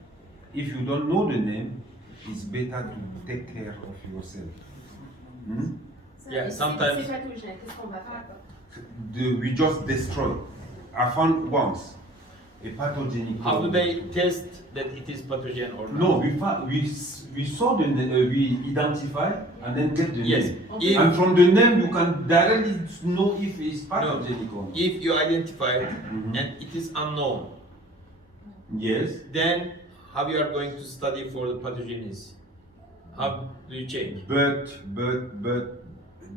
If you don't know the name, it's better to take care of yourself. Yeah, Si sometimes- c'est pathogène, qu'est-ce qu'on va faire? We just destroy. I found once a pathogenic. How do they test that it is pathogen or not? No, we saw we identify and then get the Yes. name. If- And from the name you can directly know if it's pathogenic or not. If you identify it Mhm. and it is unknown, Yes. then how you are going to study for the pathogenicity? How do you check? But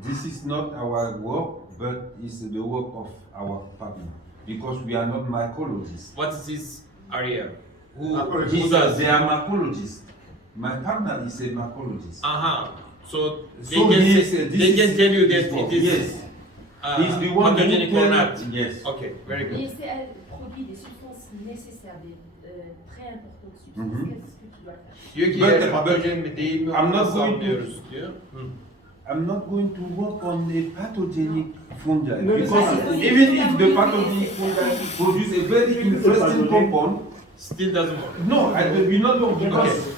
this is not our work, but it's the work of our partner. Because we are not mycologists. What is this area? Who They are mycologists. My partner is a mycologist. Aha. So they So can he is, say, this they can is tell you his that work. it is Yes. He's the one who pathogenic or tell- not. Yes. Okay, very good. Et c'est elle produit des substances nécessaires, des très importantes substances. Mhm. Qu'est-ce que tu dois faire? Diyor ki But- yani patojen mi değil mi? I'm onu not nasıl going to- anlıyoruz diyor. Hı. I'm not going to work on a pathogenic fungi No, because it's- even if the pathogenic fungi produce a very interesting compound, Still doesn't work. no, I will not work because Okay.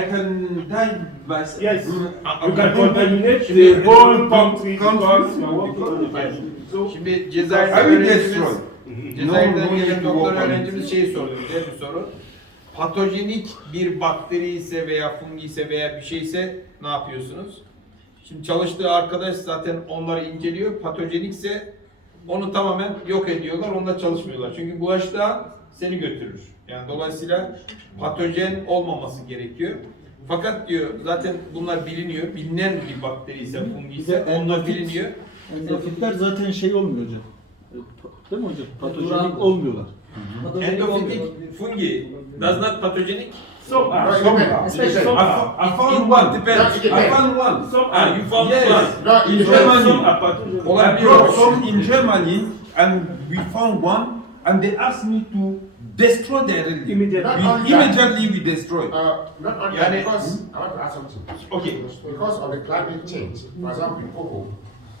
I can die by Yes. Ah, You okay. can contaminate Şimdi- the whole country Country. because you are working on the vaccine. So, Şimdi Cezayir'de I will öğrencimiz, destroy. Cezayir'den No, gelen no, doktor no, öğrencimiz şeyi sordu, güzel bir soru. Patojenik bir bakteri ise veya fungi ise veya bir şeyse ne yapıyorsunuz? Şimdi çalıştığı arkadaş zaten onları inceliyor. Patojenikse onu tamamen yok ediyorlar, onunla çalışmıyorlar. Çünkü bulaştığa seni götürür. Yani dolayısıyla patojen olmaması gerekiyor. Fakat diyor zaten bunlar biliniyor. Bilinen bir bakteri ise, fungi Bir de ise onlar endofit- biliniyor. Endofitler zaten şey olmuyor hocam. Değil mi hocam? Patojenik Duran- olmuyorlar. Endofitik fungi does not pathogenic. some are, Right, some depends. are. Especially- Some I are. found one. Depends. I found one. Some Ah, are. you found Yes. one. No, it In depends. Germany. Some are pathogenic. Olabilir. I brought some in Germany and we found one and they asked me to destroy their religion. Immediately. Immediately we destroy. Not only Yani- that, because I want to add something. Okay. Because of the climate change, for example, in Fogue,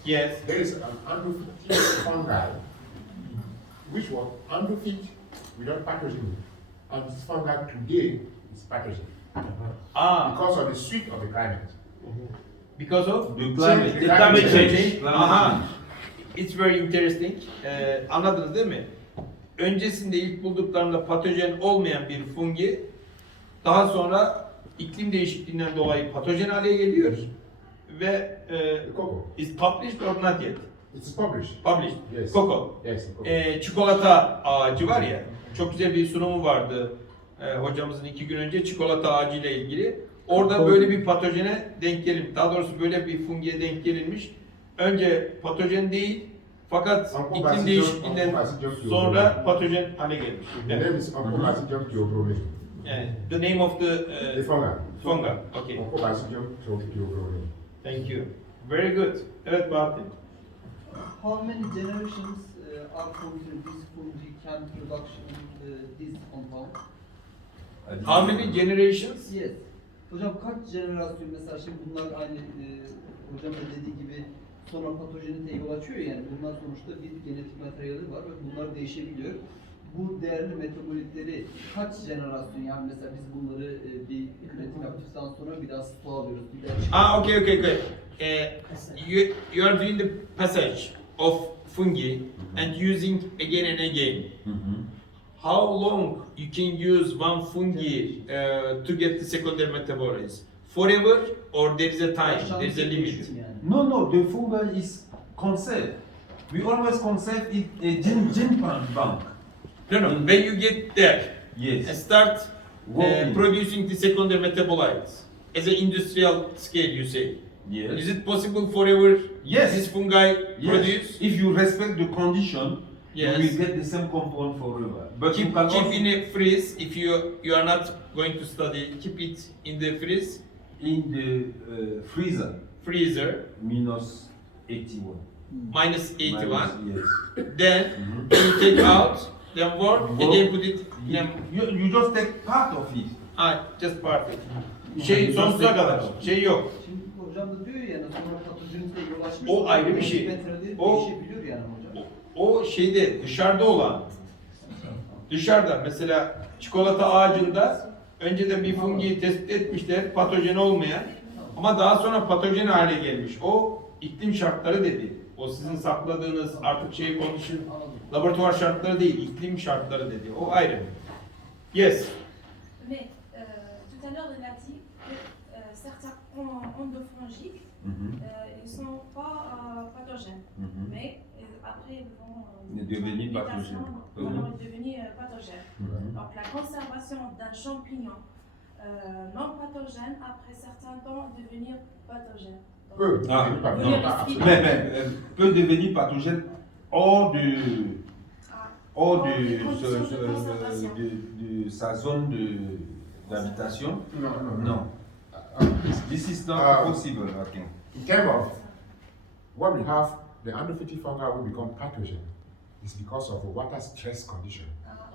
Yes. there is an androphytic fungi, which was androphytic without pathogen. And this fungi today is pathogen Ah, because of the sweet of the climate. because of The climate. The climate change. Aha. It's very interesting. Anladınız değil mi? Öncesinde ilk bulduklarında patojen olmayan bir fungi daha sonra iklim değişikliğinden dolayı patojen hale geliyor ve The cocoa. is published or not yet? It's published. Published. Yes. Cocoa. Yes. The cocoa. Çikolata ağacı var ya, çok güzel bir sunumu vardı hocamızın 2 gün önce çikolata ağacı ile ilgili. Orada böyle bir patojene denk gelin, daha doğrusu böyle bir fungiye denk gelinmiş. Önce patojen değil, fakat iklim değişikliğinden sonra patojen hale gelmiş. The name is Oncobasidium theobromate. Yani the name of the The fungi. fungi. Okay. Oncobasidium theobromate. Thank you. Very good. Evet Bahattin. How many generations are considered this fungi can production this compound? How many generations? Yes. Hocam kaç jenerasyon mesela şimdi bunlar aynı hocam da dediği gibi sonra patojeniteye yol açıyor ya, yani bunlar sonuçta bir genetik materyali var ve bunlar değişebiliyor. Bu değerli metabolitleri kaç jenerasyon, yani mesela biz bunları bir üretim yaptıktan sonra bir daha stoğa alıyoruz. Bir daha Ah, okay, okay, okay. You are doing the passage of fungi and using again and again. How long you can use one fungi to get the secondary metabolites? Forever or there is a time, there is a limit? Yani. No, the fungi is conserved. We always conserve it a gene bank. No, no. When you get there and Yes. start Working. producing the secondary metabolites as an industrial scale, you say. Yes. Is it possible forever? Yes. This fungi produce. Yes. If you respect the condition, Yes. you will get the same compound forever. But you Keep can also in a freeze if you are not going to study. Keep it in the freeze in the freezer freezer minus 81. minus 81. Yes. Then you take out, then work again put it in a You just take part of it. just part. Şey sonsuza kadar şey yok. Şimdi hocam da diyor ya, yani sonra patojeniteye yol açmış. O ayrı bir şey. Metrede O- değişebiliyor yani hocam. O şeyde dışarıda olan dışarıda mesela çikolata ağacında önceden bir fungiyi tespit etmişler patojen olmayan ama daha sonra patojen hale gelmiş. O iklim şartları dedi. O sizin sakladığınız artık condition, laboratuvar şartları değil, iklim şartları dedi. O ayrı. Yes. Mais tout à l'heure, il a dit que certains endophagiques ils ne sont pas pathogènes. Mais après, ils vont Devenir pathogènes. devenir pathogènes. Donc la conservation d'un champignon non pathogène après certain temps devenir pathogène. Peu. Ah, Pas- non, non, pas absolument. Mais peut devenir pathogène hors de sa zone d'habitation. No. Non. This is not possible, I think. In terms of what we have, the endophytic fungi will become pathogen. It's because of the water stress condition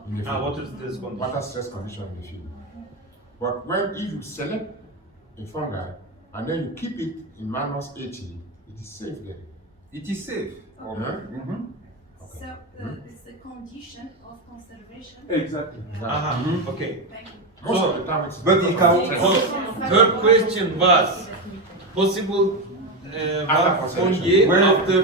in the field. What is this condition? Water stress condition in the field. But when if you select a fungi and then you keep it in -80, it is safe there. It is safe. Okay. So it's the condition of conservation. Exactly. Aha, okay. Thank you. Most So- of the time it's But it can- So, her question was possible fungi after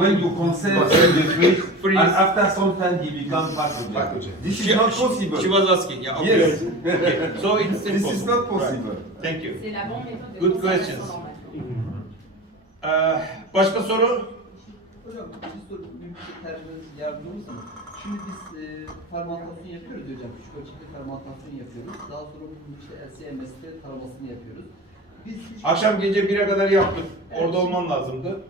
when you conserve the fish Freeze. and after some time he becomes pathogen. Pathogen. This is not possible. She was asking. Yeah, okay. Yes. Okay. So it's This is impossible. not possible. Right. Thank you. C'est la bonne méthode de Good conservation questions. normale. Başka soru? Hocam bir soru mümkün tercihiniz yardımcı mısınız? Şimdi biz fermantasyon yapıyoruz hocam. Küçük ölçekli fermantasyon yapıyoruz. Daha sonra bunun işte LCMS'te taramasını yapıyoruz. Biz hiç Akşam gece 1'e kadar yaptık. Orada olman lazımdı.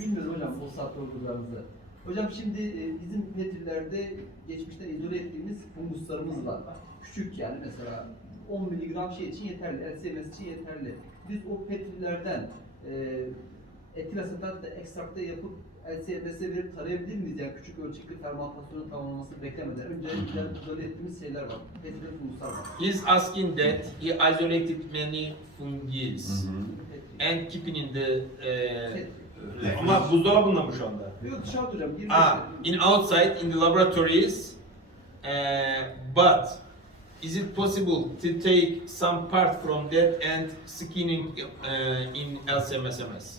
bilmiyorum hocam o saatte olduğularınızı. Hocam şimdi bizim petrilerde geçmişten izole ettiğimiz funguslarımız var. Küçük yani mesela 10 mg şey için yeterli, LCMS için yeterli. Biz o petrilerden etil asetat da ekstrakta yapıp LCMS'e verip tarayabilir miyiz? Yani küçük ölçekli fermentasyonun tamamlamasını beklemeden. Önce izole ettiğimiz şeyler var. Petril funguslar var. He's asking that he isolated many fungi and keeping in the ama buzdolabında mı şu anda? Yok dışarıda hocam. In outside in the laboratories, but is it possible to take some part from that and skinning in LCMS?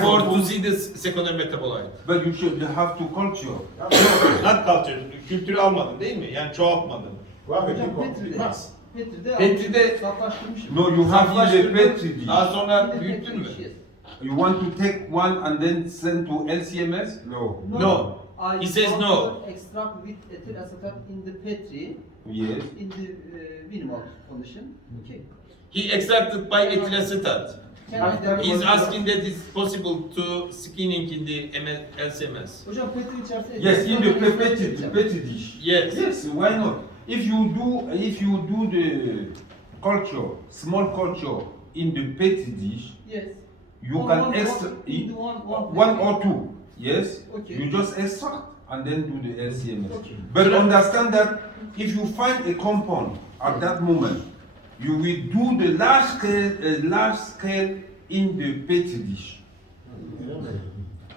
For to see this secondary metabolite. But you should have to culture. Not culture, kültürü almadın değil mi? Yani çoğaltmadın. Well, we Hocam keep on Petri'de, pass. Petri'de saflaştırmışım. No, you have Saflaştırdın, the petri dish. daha sonra büyüttün mü? You want to take one and then send to LCMS? No. No. He says no. Extract with ethyl acetate in the Petri Yes. in the minimal condition. Okay. He extracted by ethyl acetate. Can I He's asking that it's possible to skinning in the LCMS. Hocam Petri içerisinde Yes, in the petri dish. Yes. Yes, why not? If you do the culture, small culture in the petri dish, Yes. you can extract one or two. Yes. Okay. You just extract and then do the LCMS. Okay. But understand that if you find a compound at that moment, you will do the large scale in the petri dish.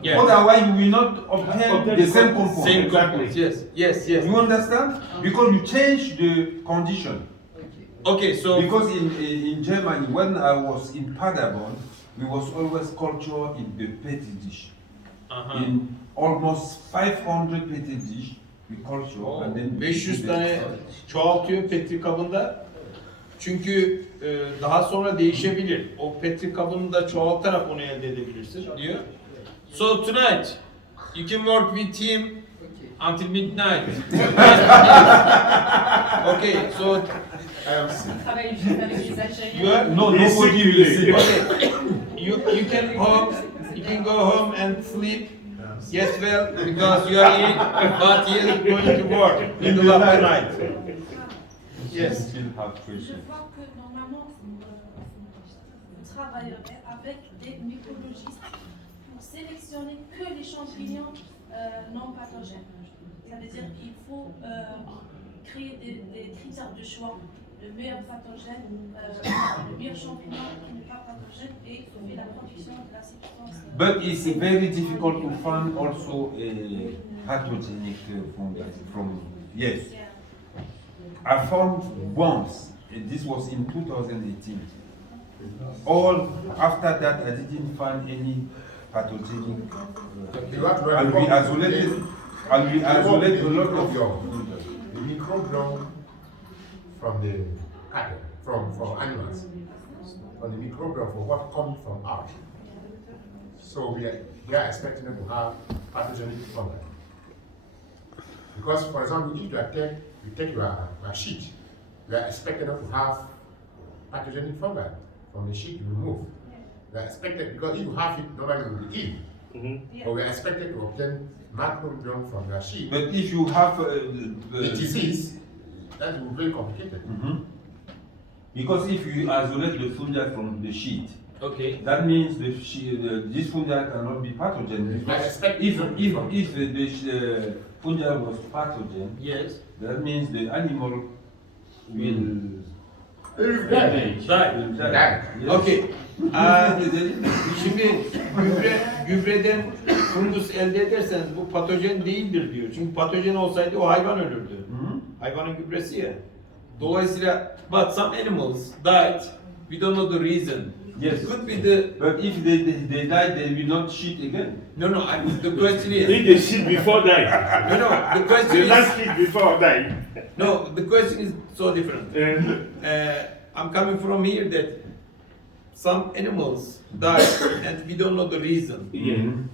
Yes. Otherwise, you will not obtain the same compound. Same Exactly. compounds. Yes. Yes. Yes. You understand? Because you change the condition. Okay. Okay. So Because in Germany, when I was in Paderborn, we was always culture in the petri dish. In almost 500 petri dish, we culture and then 500 tane çoğaltıyor petri kabında. Çünkü daha sonra değişebilir. O petri kabını da çoğaltarak onu elde edebilirsin diyor. So tonight you can work with him until midnight. Okay, so Travailler juste avec les achats. you are no nobody will see. okay. You can go home and sleep. Get well because you are in, but he is going to work in the lab tonight. Yes. Still have Je question. vois que normalement, vous travaillerez avec des mycologistes pour sélectionner que les champignons non pathogènes. Ça veut dire qu'il faut créer des critères de choix, le meilleur pathogène, le meilleur champignon qui n'est pas pathogène et sauver la production de la substance. But it's very difficult to find also a pathogenic fungi from yes. I found once, this was in 2018. All after that, I didn't find any pathogenic. And we isolated a lot of the microbiome from the cattle, from animals, from the microbiome for what comes from out. So we are expecting them to have pathogenic fungi. Because, for example, if you take your sheet, we are expecting them to have pathogenic fungi from the sheet you remove. We are expected, because if you have it, nobody will be ill. But we are expected to obtain microbiome from your sheet. But if you have The disease, that will be very complicated. Because if you isolate the fungi from the sheet, Okay. that means this fungi cannot be pathogen. We are expecting If from- fungi was pathogen, Yes. that means the animal will Die. Die. Die. Yes. Okay. Şimdi gübreden fungus elde ederseniz bu patojen değildir diyor. Çünkü patojen olsaydı o hayvan ölürdü. Hayvanın gübresi ya. Dolayısıyla but some animals died. We don't know the reason. Yes. Could be the But if they die, they will not shit again. no. The question is Need the shit before dying. no. The question The is last shit before dying. no. The question is so different. I'm coming from here that some animals die and we don't know the reason.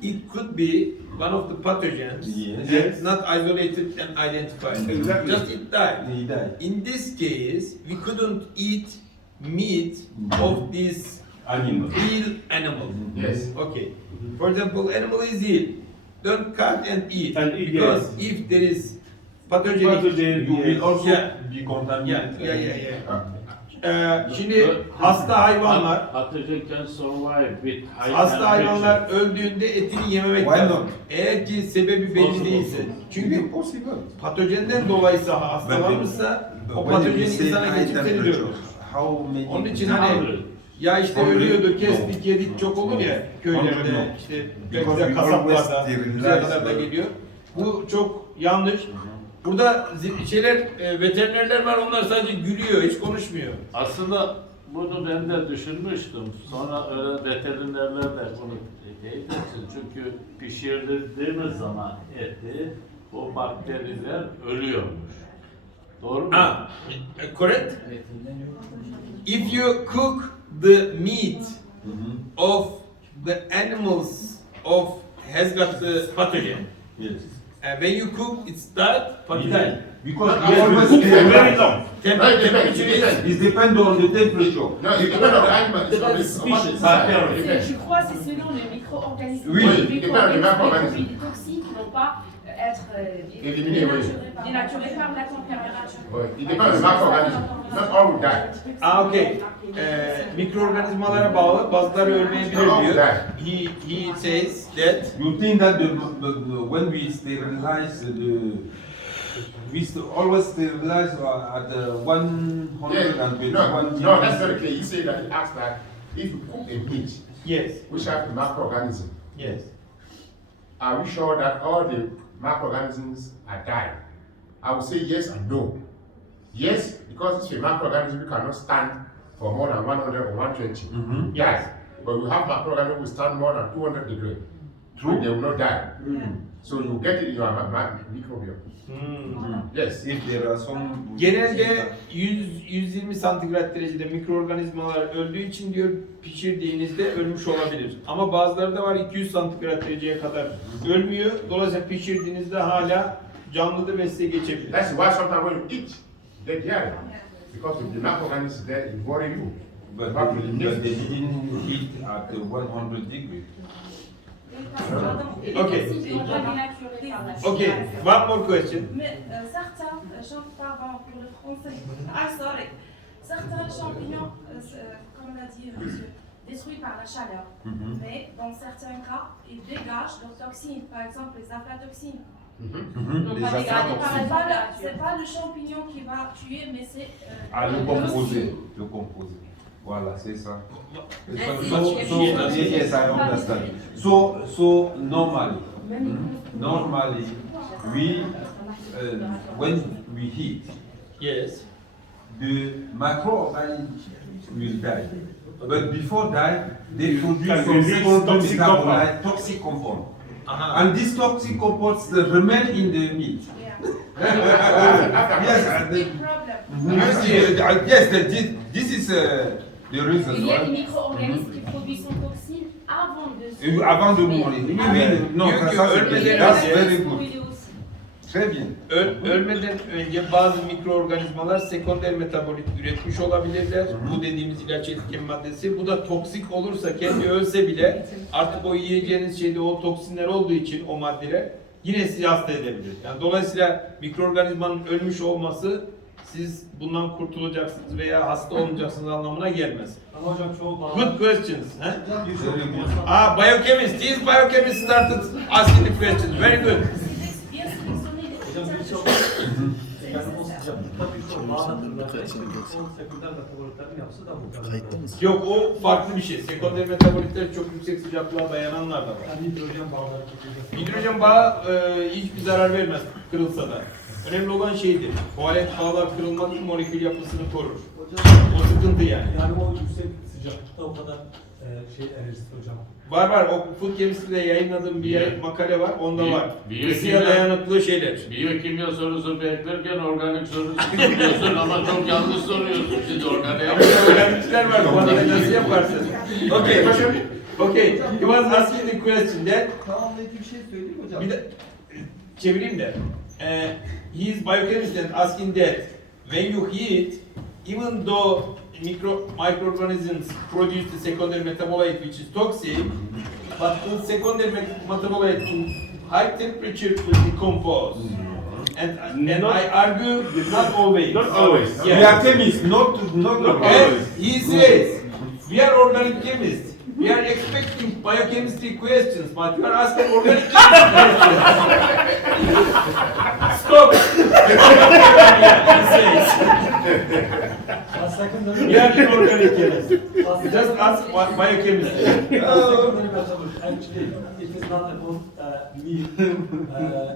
It could be one of the pathogens Yes. and not isolated and identified. Exactly. Just it died. They die. In this case, we couldn't eat meat of this Animal. real animal. Yes. Okay. For example, animal is ill. Don't cut and eat. And eat, Because yes. if there is pathogenic, Pathogen, You will also Yeah. be contaminated. Şimdi hasta hayvanlar Pathogen can survive with high hasta hayvanlar temperature. öldüğünde etini yememek Why lazım. not? Eğer ki sebebi belli değilse. Çünkü possible. patojenden dolayı hastalanmışsa o patojen insana geçip seni öldürür. How many? Onun için hani ya işte ölüyordu, kestik, yedik çok olur ya köylerde, işte belki de kasaplarda bize kadar da geliyor. Bu çok yanlış. Burada veterinerler var, onlar sadece gülüyor, hiç konuşmuyor. Aslında bunu ben de düşünmüştüm. Sonra öyle veterinerler de bunu teyit etsin. Çünkü pişirdiğimiz zaman eti, o bakteriler ölüyormuş. Doğru mu? Correct? If you cook the meat of the animals has got the pathogen, Yes. when you cook it's that pathogen. Because Not we always always say Very long. It it depends on the temperature. No, it depends on the animal. It's on the species. Je crois que c'est selon les micro-organismes. Oui, Les il dépend des macro-organismes. produits toxiques ne vont pas être Éliminés, oui. dénaturés par la température. Ouais, it depends on the macroorganism. Not all will die. Okay. Mikroorganizmalara bağlı, bazıları ölmeyebilir diyor. He says that You think that when we sterilize always sterilize at 121 Yeah. No, that's very clear. You say that you ask that if you cook a meat yes, which have the macroorganism, yes. are we sure that all the macroorganisms are dying? I would say yes and no. Yes, because it's a macroorganism, you cannot stand for more than 100 or 120. Yes, but we have macroorganisms who stand more than 200 degrees. True, they will not die. So you get it in your microbiome. Yes. if there are some Genelde 100-120 santigrat derecede mikroorganizmalar öldüğü için diyor pişirdiğinizde ölmüş olabilir. Ama bazıları da var 200 santigrat dereceye kadar ölmüyor. Dolayısıyla pişirdiğinizde hala canlıdır ve size geçebilir. That's why sometimes when you eat, they die. Because if the macroorganism is there, it worry you. but they didn't heat at 100 degrees. Okay. Okay, one more question. Mais certains, pardon pour le français, sorry. Certains champignons, comme l'a dit monsieur, détruits par la chaleur. Mais dans certains cas, ils dégagent leurs toxines, par exemple les aflatoxines. Donc Les pas dégradées par aflatoxines. c'est pas le champignon qui va tuer, mais c'est Le composé. Voilà, c'est ça. Yes, Yes, I understand. So normally, we when we heat, Yes. the microorganisms will die. But before that, they produce Can some release secondary toxic metabolite, toxic compound. Aha. And these toxic compounds they remain in the meat. Yeah. Yes, Big problem. this is the reason. Il y a des Right? micro-organismes qui produisent son toxine avant de se... Avant de mourir. Oui, oui, non, Diyor ki ça c'est ölmeden bien. That's önce- very good. Brûler aussi. Très bien. Ölmeden önce bazı mikroorganizmalar sekonder metabolit üretmiş olabilirler. Bu dediğimiz ilaç etken maddesi. Bu da toksik olursa kendi ölse bile artık o yiyeceğiniz şeyde o toksinler olduğu için o maddeler yine sizi hasta edebilir. Yani dolayısıyla mikroorganizmanın ölmüş olması siz bundan kurtulacaksınız veya hasta olmayacaksınız anlamına gelmez. Ama hocam çoğu Good questions. Huh? Very good. Biochemist. These biochemists started asking the questions. Very good. Bien sélectionner les Hocam critères. birçok yani o sıcaklıkta birçok bağlantılar o sekonder metabolitlerin yapısı da bu. Yok o farklı bir şey. Sekonder metabolitler çok yüksek sıcaklığa dayananlar da var. Yani hidrojen bağları Hidrojen bağı hiçbir zarar vermez kırılsa da. Önemli olan şeydir. Kovalent bağlar kırılmaz mı molekül yapısını korur. O sıkıntı yani. Yani o yüksek sıcaklıkta o kadar enerjisi hocam. Var o Food Chemistry'de yayınladığım bir makale var. Onda var. Isıya dayanıklı şeyler. Biyokimya sorusu beklerken organik sorusu soruyorsun ama çok yanlış soruyorsun. Siz organik Öğrenciler var. Bu arada nasıl yaparsın? Okay. He was asking the question that Tamamlayıcı bir şey söyleyeyim mi hocam? bir de çevireyim de. He is biochemist and asking that when you heat, even though microorganisms produce the secondary metabolite which is toxic, but the secondary metabolite to high temperature will decompose. And I argue not always. Not always. Yeah. We are chemists, not And always. he says, we are organic chemists. We are expecting biochemistry questions, but you are asking organic chemistry questions. Stop! He says, we are inorganic chemists. Just ask biochemistry. Actually, it is not about me,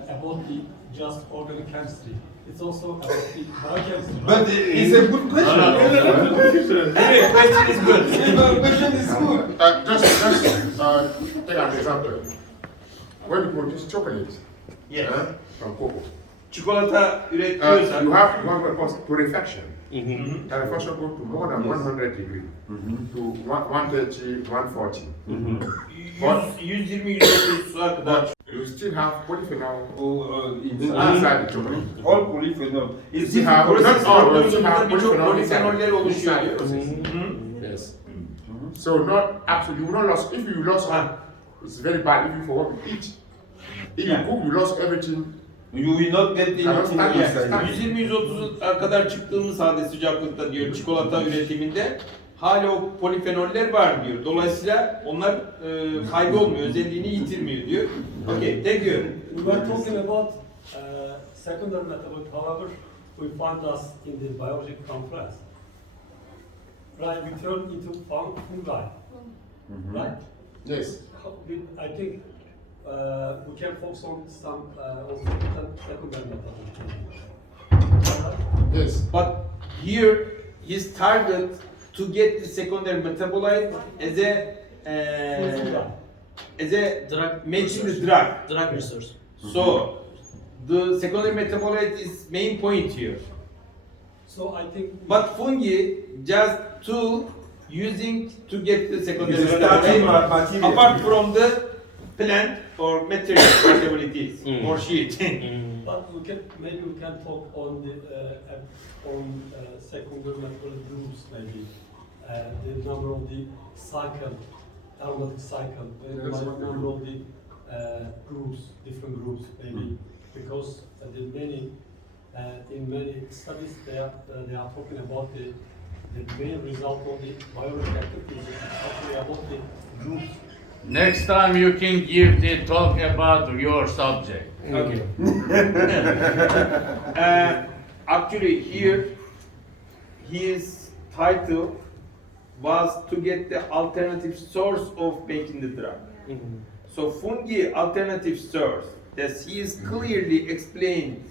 about the just organic chemistry. It's also about the biochemistry. But it's a good question. Anyway, question is good. The question is good. Just take an example. When you produce chocolate Yes. from cocoa, Çikolata you üretiyorsan, have what called purification. Purification goes to more than 100 degrees, to 130, 140. 120-130 suya kadar. You still have polyphenol Inside inside the chocolate. all polyphenol. You still have not all, but you have Birçok polyphenol polifenoller oluşuyor inside the diyoruz. process. Yes. So not actually you will not lost. If you lost one, it's very bad even for what we eat. If you cook, you lost everything. You will not get anything inside. 120-130'a kadar çıktığımız halde sıcaklıkta diyor çikolata üretiminde hala o polifenoller var diyor. Dolayısıyla onlar kaybolmuyor, özelliğini yitirmiyor diyor. Okay, thank you. We were talking about secondary metabolism. However, we find us in the biological conference. Right, we turn into fungi. Right? Yes. I think we can focus on some also secondary metabolism. Yes. But here his target to get the secondary metabolite as a drug making the research. drug. Drug research. So the secondary metabolite is main point here. So I think. But fungi just tool using to get the secondary It's a starting metabolite material. apart from the plant or material whatever it is or sheet. But maybe we can talk on the secondary metabolic groups maybe. The number of the cycle, aromatic cycle, the number of the groups, different groups maybe, because in many studies they are talking about the main result of the biological activities is actually about the groups. Next time you can give the talk about your subject. Okay. Actually, here his title was to get the alternative source of making the drug. So fungi alternative source. That he is clearly explained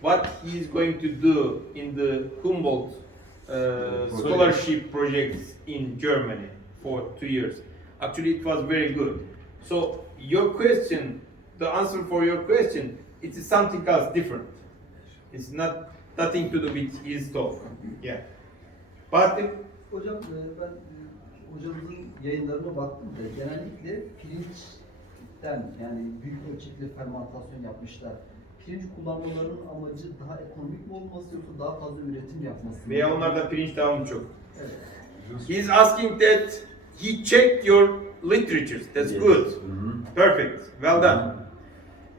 what he is going to do in the Humboldt scholarship projects in Germany for 2 years. Actually, it was very good. So your question, the answer for your question, it is something else different. It's nothing to do with his talk. Yeah. But Hocam ben hocamızın yayınlarına baktım da genellikle pirinçten yani büyük ölçekli fermantasyon yapmışlar. Pirinç kullanmalarının amacı daha ekonomik mi olması yoksa daha fazla üretim yapması mı? veya onlarda pirinç daha mı çok? Evet. He's asking that he checked your literatures. That's good. Perfect. Well done.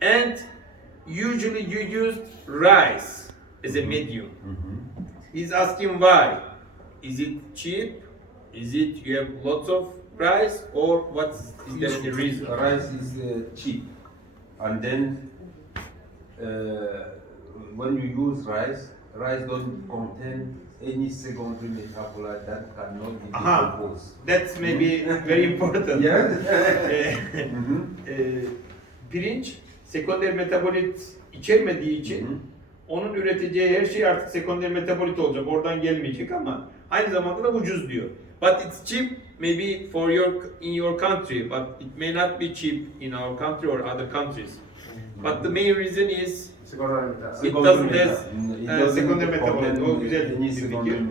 And usually you used rice as a medium. He's asking why. Is it cheap? Is it you have lots of rice, or is there any reason? Rice is cheap, and then when you use rice don't contain any secondary metabolite that cannot be decomposed. That's maybe very important. Yeah. Pirinç sekonder metabolit içermediği için onun üreteceği her şey artık sekonder metabolit olacak. Oradan gelmeyecek ama aynı zamanda da ucuz diyor. But it's cheap maybe for in your country, but it may not be cheap in our country or other countries. But the main reason is it doesn't have secondary metabolit. O güzel bir fikir.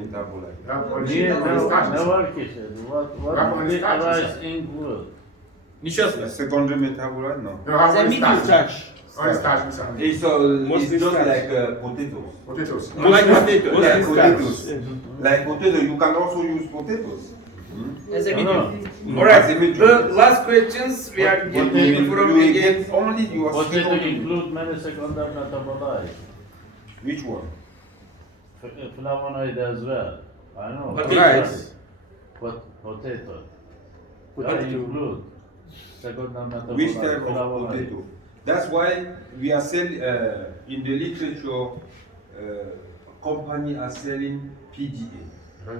Ne var ki şimdi? What did rice include? Nişasta. Secondary metabolite, no. It's a medium starch. It's just like potatoes. Potatoes. Like potatoes. Like potatoes. Like potato, you can also use potatoes. As a No, medium. no. Alright, the last questions we are getting from again. Only you are Potato include many secondary metabolites. Which one? Flavonoid as well. I know. Potatoes. Potato. That include secondary metabolites. Which type of flavonoid. potato? That's why we are selling in the literature. Company are selling PDA.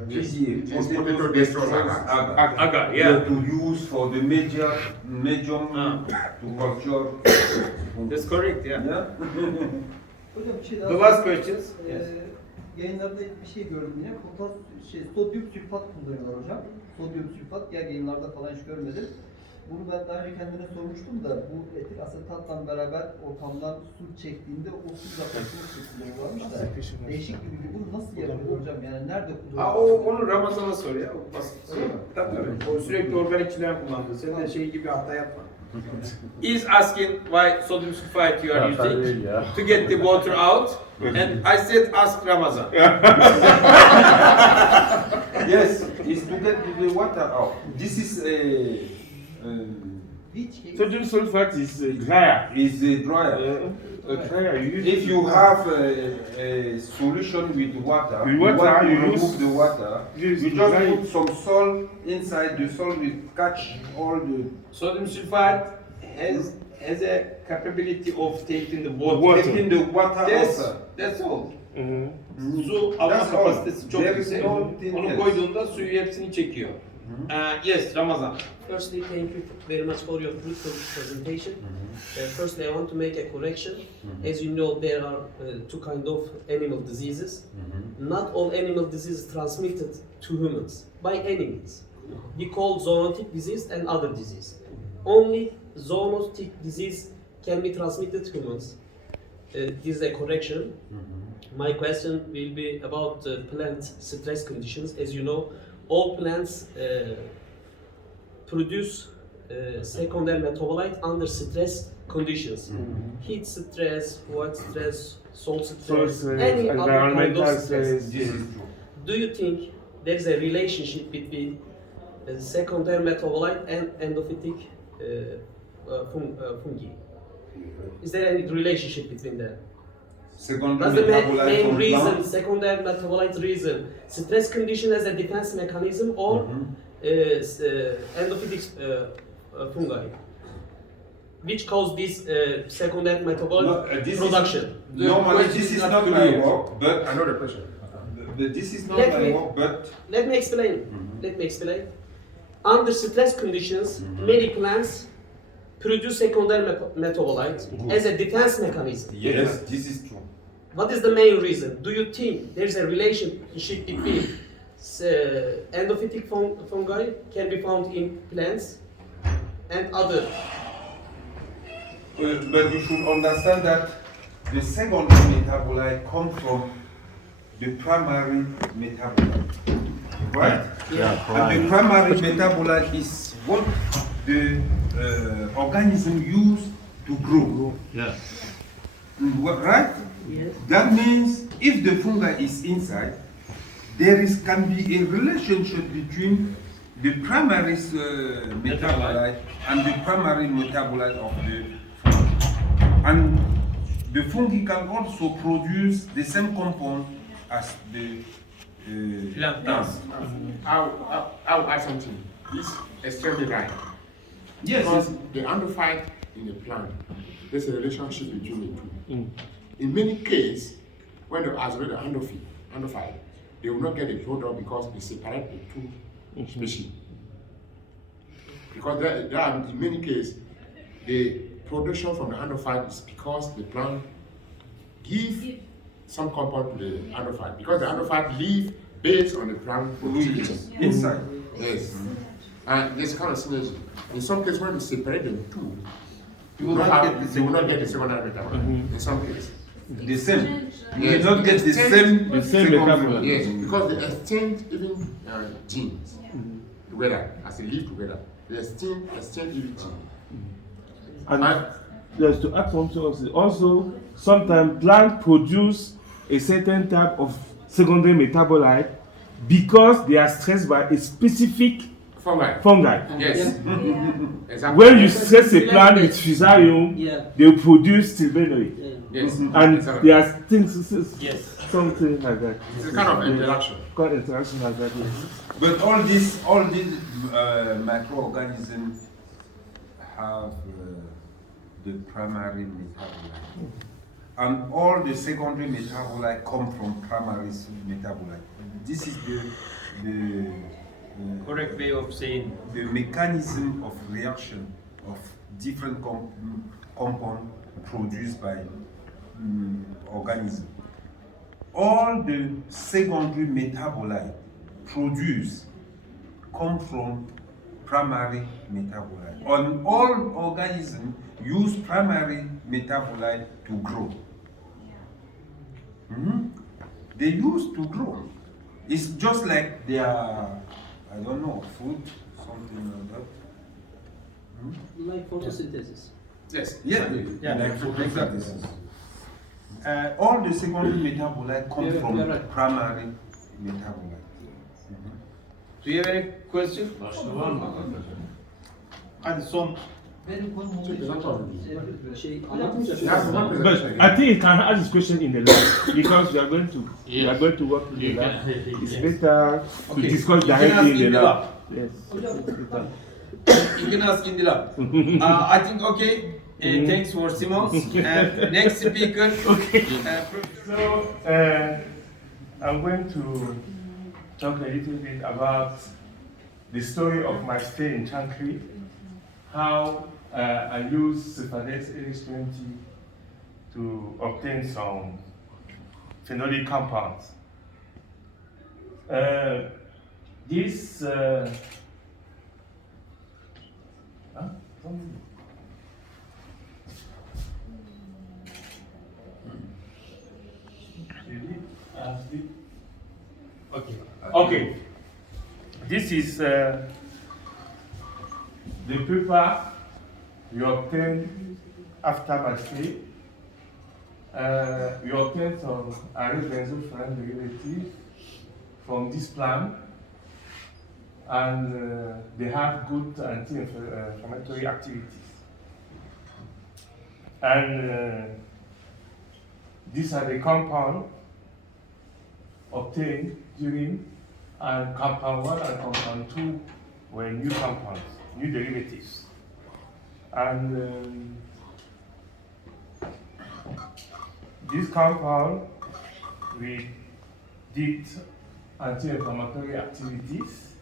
PDA, potato destroys agar. Agar, yeah. To use for the medium to culture. That's correct, yeah. Yeah. Hocam bir şey daha. The last questions. Yes. Yayınlarda bir şey gördüm yine. Sodyum sülfat kullanıyorlar hocam. Sodyum sülfat diğer yayınlarda falan hiç görmedim. Bunu ben daha önce kendine sormuştum da bu etil asetatla beraber ortamdan su çektiğinde o su uzaklaşmak için kullanıyorlarmış da değişik bir bilgi. Bunu nasıl yapıyor hocam? Yani nerede kullanıyorlar? Onu Ramazan'a sor ya. O basit. Tabii. O sürekli organikçiler kullandı. Sen de şey gibi hata yapma. He's asking why sodium sulfite you are using to get the water out, and I said ask Ramazan. Yes, it's to get the water out. This is Sodium sulfate is drier. is drier. Drier. If you have a solution with water, With water, want to you remove use- the water, use you the just dry- put some salt inside. The salt will catch all the. Sodium sulfite has a capability of taking the water. Taking the water out. That's all. Mhm. Su alma That's all. kapasitesi çok There is yüksek. no thing Onu else. koyduğunda suyu hepsini çekiyor. Yes, Ramazan. Firstly, thank you very much for your fruitful presentation. Firstly, I want to make a correction. As you know, there are two kinds of animal diseases. Not all animal diseases transmitted to humans by any means. We call zoonotic disease and other disease. Only zoonotic disease can be transmitted to humans. This is a correction. My question will be about plant stress conditions. As you know, all plants produce secondary metabolite under stress conditions. Heat stress, water stress, salt stress, any other kind environmental of stress. stress. Do you think there is a relationship between secondary metabolite and endophytic fungi? Is there any relationship between them? Secondary Does the metabolite main from reason, plant. secondary metabolite reason, stress condition as a defense mechanism or endophytic fungi? Which cause this secondary metabolic this production? Is, normally, this is not my work, but I know the question. this is not Let my me- work, but Let me explain. Let me explain. Under stress conditions, many plants produce secondary metabolite as a defense mechanism. yes, this is true. what is the main reason? Do you think there's a relationship between endophytic fungi can be found in plants and other? But you should understand that the secondary metabolite comes from the primary metabolite, right? And the primary metabolite is what the organism use to grow. Yeah. Right? Yes. That means if the fungi is inside, can be a relationship between the primary metabolite and the primary metabolite of the fungi. And the fungi can also produce the same compound as the plants. I'll add something. It's extremely right. Yes. Because the endophyte in the plant, there's a relationship between the two. In many cases, when they isolate the endophyte, they will not get a product because they separate the two species. Because there are, in many cases, the production from the endophyte is because the plant gives some compound to the endophyte. Because the endophyte live based on the plant productivity. Inside. Yes. And there's kind of synergy. In some cases, when you separate them two, you will not get the secondary metabolite. In some cases. The same. You Yes, will not get the same metabolite. Yes, because they exchange even genes together, as they live together. They exchange even genes. And there's to add something also, sometimes plants produce a certain type of secondary metabolite because they are stressed by a specific fungi. Yes. Exactly. When you stress a plant with Fusarium, they will produce stilbenoid. Yes. And Exactly. there are things, something like that. It's a kind of interaction. Kind of interaction like that, yes. But all these microorganisms have the primary metabolite. And all the secondary metabolite come from primary metabolite. This is the Correct way of saying. The mechanism of reaction of different compounds produced by organisms. All the secondary metabolite produced come from primary metabolite. And all organisms use primary metabolite to grow. They use to grow. It's just like their, I don't know, food, something like that. Like photosynthesis. Yes. Yeah, like photosynthesis. All the secondary metabolite come from primary metabolite. Do you have any question? Hadi son. Benim konum olduğu için But I think you can ask this question in the lab because we are going to work in the lab. It's better to discuss directly in the lab. Yes. You can ask in the lab. I think okay. Thanks for Simon. And next speaker. So I'm going to talk a little bit about the story of my stay in Chankri, how I used Cephades AX20 to obtain some phenolic compounds. This Okay. This is the paper we obtained after my stay. We obtained some aryl benzofuran derivatives from this plant, and they have good anti-inflammatory activities. And these are the compounds obtained during, and compound 1 and compound 2 were new compounds, new derivatives. And this compound, we did anti-inflammatory activities.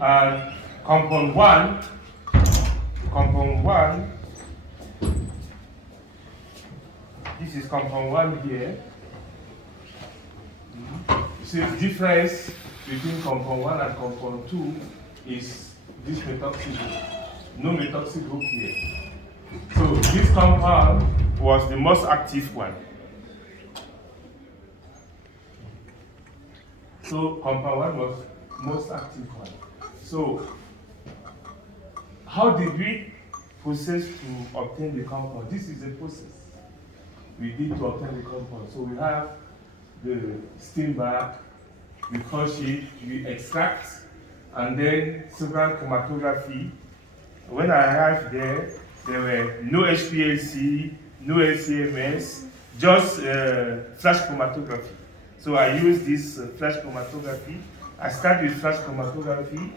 And compound 1 this is compound 1 here. You see the difference between compound 1 and compound 2 is this methoxy group. No methoxy group here. So this compound was the most active one. So compound 1 was most active one. So how did we process to obtain the compound? This is a process we did to obtain the compound. So we have the steam bath, we crush it, we extract, and then several chromatography. When I arrived there were no HPLC, no LCMS, just flash chromatography. So I used this flash chromatography. I started with flash chromatography,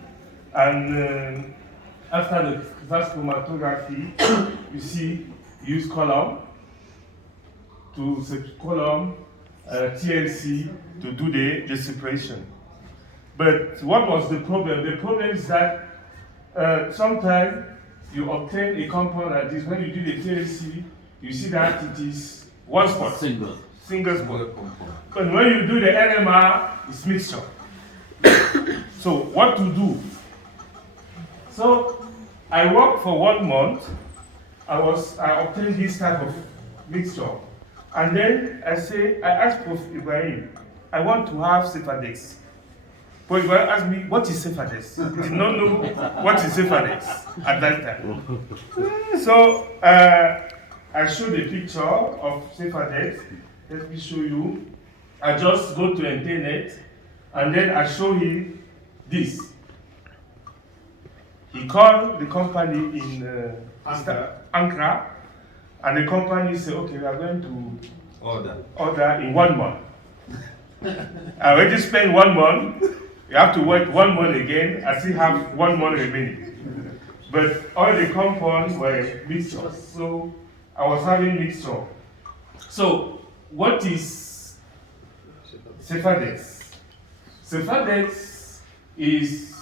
and after the flash chromatography, you see, use Kouam to Kouam, TLC to do the separation. But what was the problem? The problem is that sometimes you obtain a compound like this. When you do the TLC, you see that it is one spot. Single spot. But when you do the NMR, it's mixture. So what to do? So I worked for 1 month. I obtained this type of mixture. And then I asked Prof Ibrahim, I want to have Cefadex. Prof Ibrahim asked me, what is Cefadex? He did not know what is Cefadex at that time. So I showed a picture of Cefadex. Let me show you. I just go to internet and then I show him this. He called the company in Ankara, and the company said, okay, we are going to order in 1 month. I already spent 1 month. You have to wait 1 month again. I still have 1 month remaining. But all the compounds were mixtures. So I was having mixture. So what is Cefadex? Cefadex is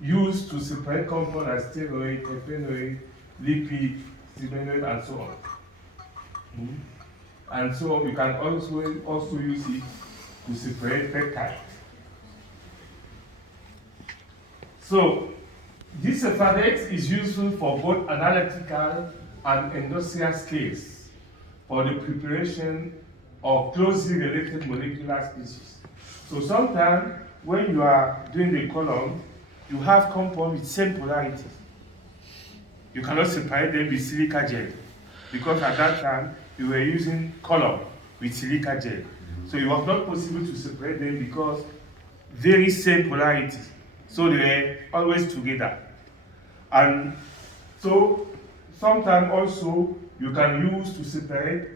used to separate compounds as steroid, terpenoid, lipid, simenoid, and so on. And so you can also use it to separate peptide. So this Cefadex is useful for both analytical and industrial scales for the preparation of closely related molecular species. So sometimes when you are doing the column, you have compounds with same polarity. You cannot separate them with silica gel because at that time you were using column with silica gel. So it was not possible to separate them because very same polarity. So they were always together. And so sometimes also you can use to separate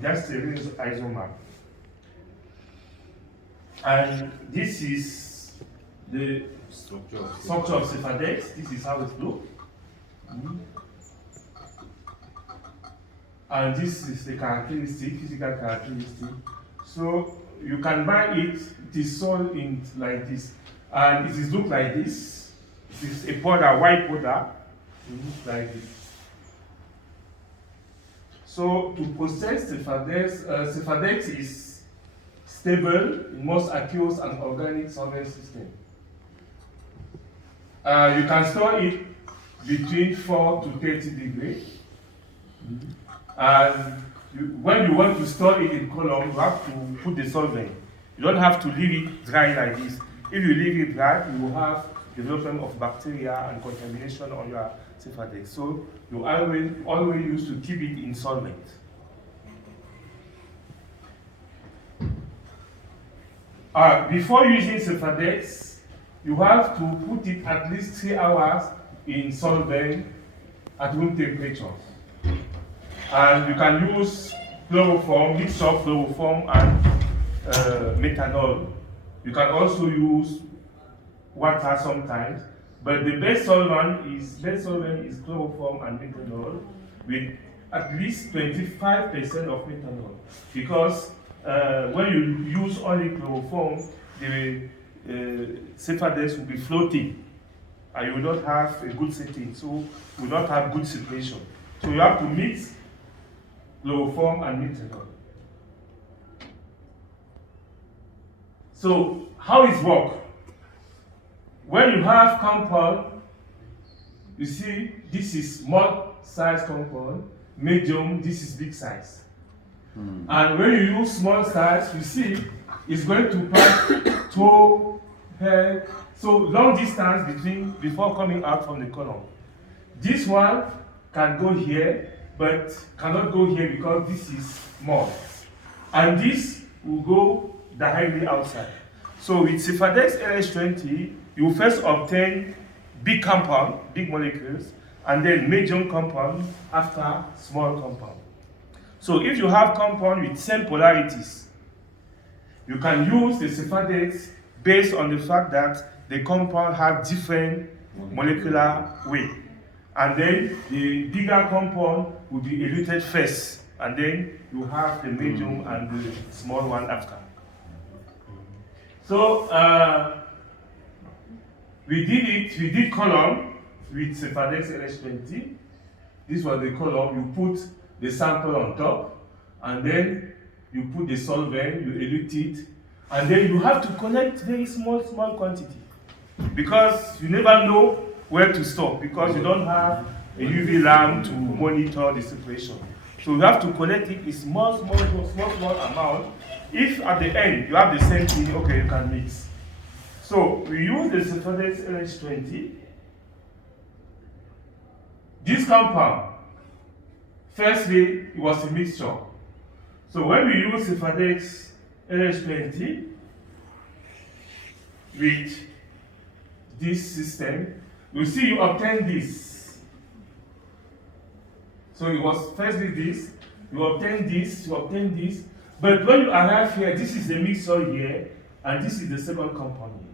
just a isomer. And this is the structure of Cefadex. This is how it looks. And this is the physical characteristic. So you can buy it, it is sold in like this. And it is look like this. It is a powder, white powder. It looks like this. So to process Cefadex is stable in most aqueous and organic solvent systems. You can store it between 4 to 30 degrees. And when you want to store it in column, you have to put the solvent. You don't have to leave it dry like this. If you leave it dry, you will have development of bacteria and contamination on your Cefadex. So you always used to keep it in solvent. Before using Cefadex, you have to put it at least 3 hours in solvent at room temperature. And you can use chloroform, mixture of chloroform and methanol. You can also use water sometimes, but the best solvent is chloroform and methanol with at least 25% of methanol. Because when you use only chloroform, the Cefadex will be floating and you will not have a good setting, so you will not have good separation. So you have to mix chloroform, and methanol. So how it works? When you have compound, you see this is small size compound, medium, this is big size. And when you use small size, you see it's going to pass toe, head, so long distance before coming out from the column. This one can go here, but cannot go here because this is small. And this will go directly outside. So with Cefadex LH20, you first obtain big compound, big molecules, and then medium compound after small compound. So if you have compound with same polarities, you can use the Cefadex based on the fact that the compound have different molecular weight. And then the bigger compound will be eluted first, and then you have the medium and the small one after. So we did column with Cefadex LH20. This was the column. You put the sample on top, and then you put the solvent, you elute it, and then you have to collect very small quantity, because you never know where to stop, because you don't have a UV lamp to monitor the situation. So you have to collect it in small amount. If at the end you have the same thing, okay, you can mix. So we use the Cefadex LH20. This compound, firstly, it was a mixture. So when we use Cefadex LH20 with this system, you see you obtain this. So it was firstly this, you obtain this, you obtain this. But when you arrive here, this is the mixture here, and this is the second compound here.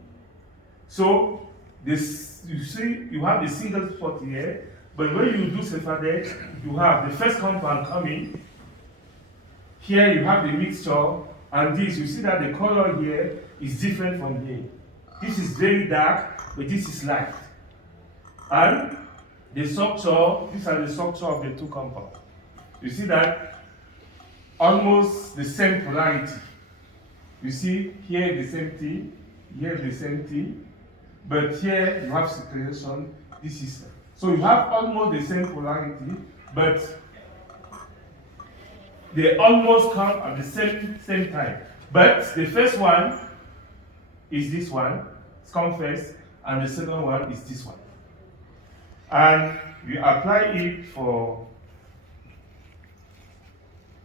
So this, you see, you have the single spot here, but when you do Cefadex, you have the first compound coming. Here you have the mixture, and this, you see that the color here is different from here. This is very dark, but this is light. And the structure, these are the structure of the two compounds. You see that almost the same polarity. You see here the same thing, here the same thing, but here you have separation. This is so you have almost the same polarity, but they almost come at the same time. But the first one is this one, it's come first, and the second one is this one. And we apply it for,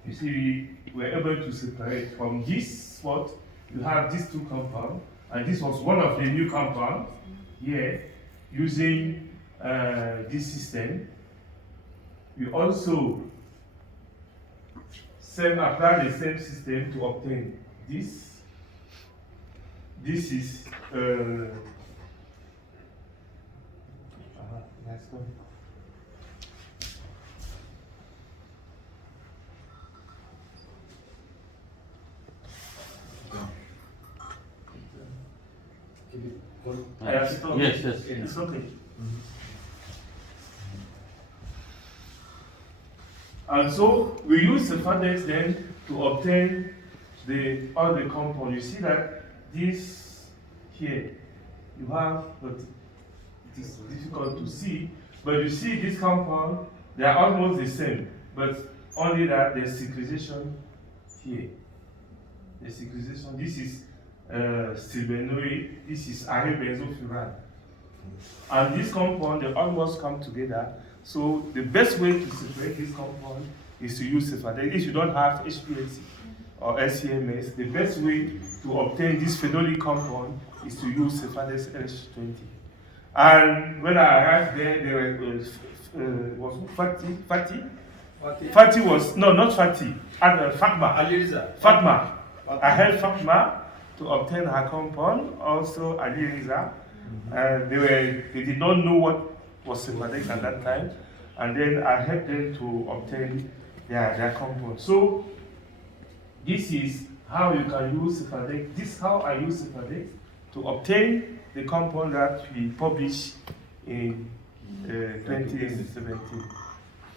you see, we were able to separate from this spot. You have these two compounds, and this was one of the new compounds here using this system. We also apply the same system to obtain this. This is let's go. Yes, yes. It's okay. And so we use Cefadex then to obtain all the compounds. You see that this here, you have, but it is difficult to see, but you see this compound, they are almost the same, but only that there's secretization here. The secretization, this is stilbenoid, this is aryl benzofuran. And this compound, they almost come together. So the best way to separate this compound is to use Cefadex. If you don't have HPLC or LCMS, the best way to obtain this phenolic compound is to use Cefadex LH20. And when I arrived there was fatty. Fatty was, no, not fatty, Fatma. Fatma. I helped Fatma to obtain her compound, also Aliriza. They did not know what was Cefadex at that time, and then I helped them to obtain their compound. So this is how you can use Cefadex. This is how I use Cefadex to obtain the compound that we published in 2017.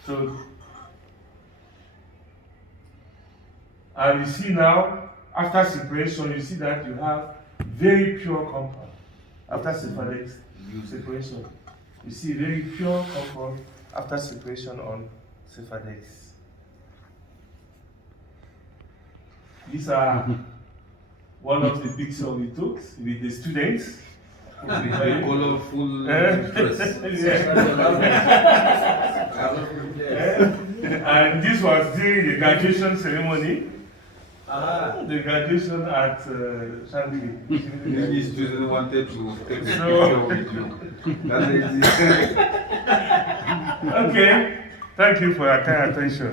So And you see now, after separation, you see that you have very pure compound. After separation, you see very pure compound after separation on sephadex. These are one of the pictures we took with the students. With the colorful dress. And this was during the graduation ceremony. The graduation at Chandili. Many students wanted to take a So- picture with you. That's easy. Okay, thank you for your kind attention.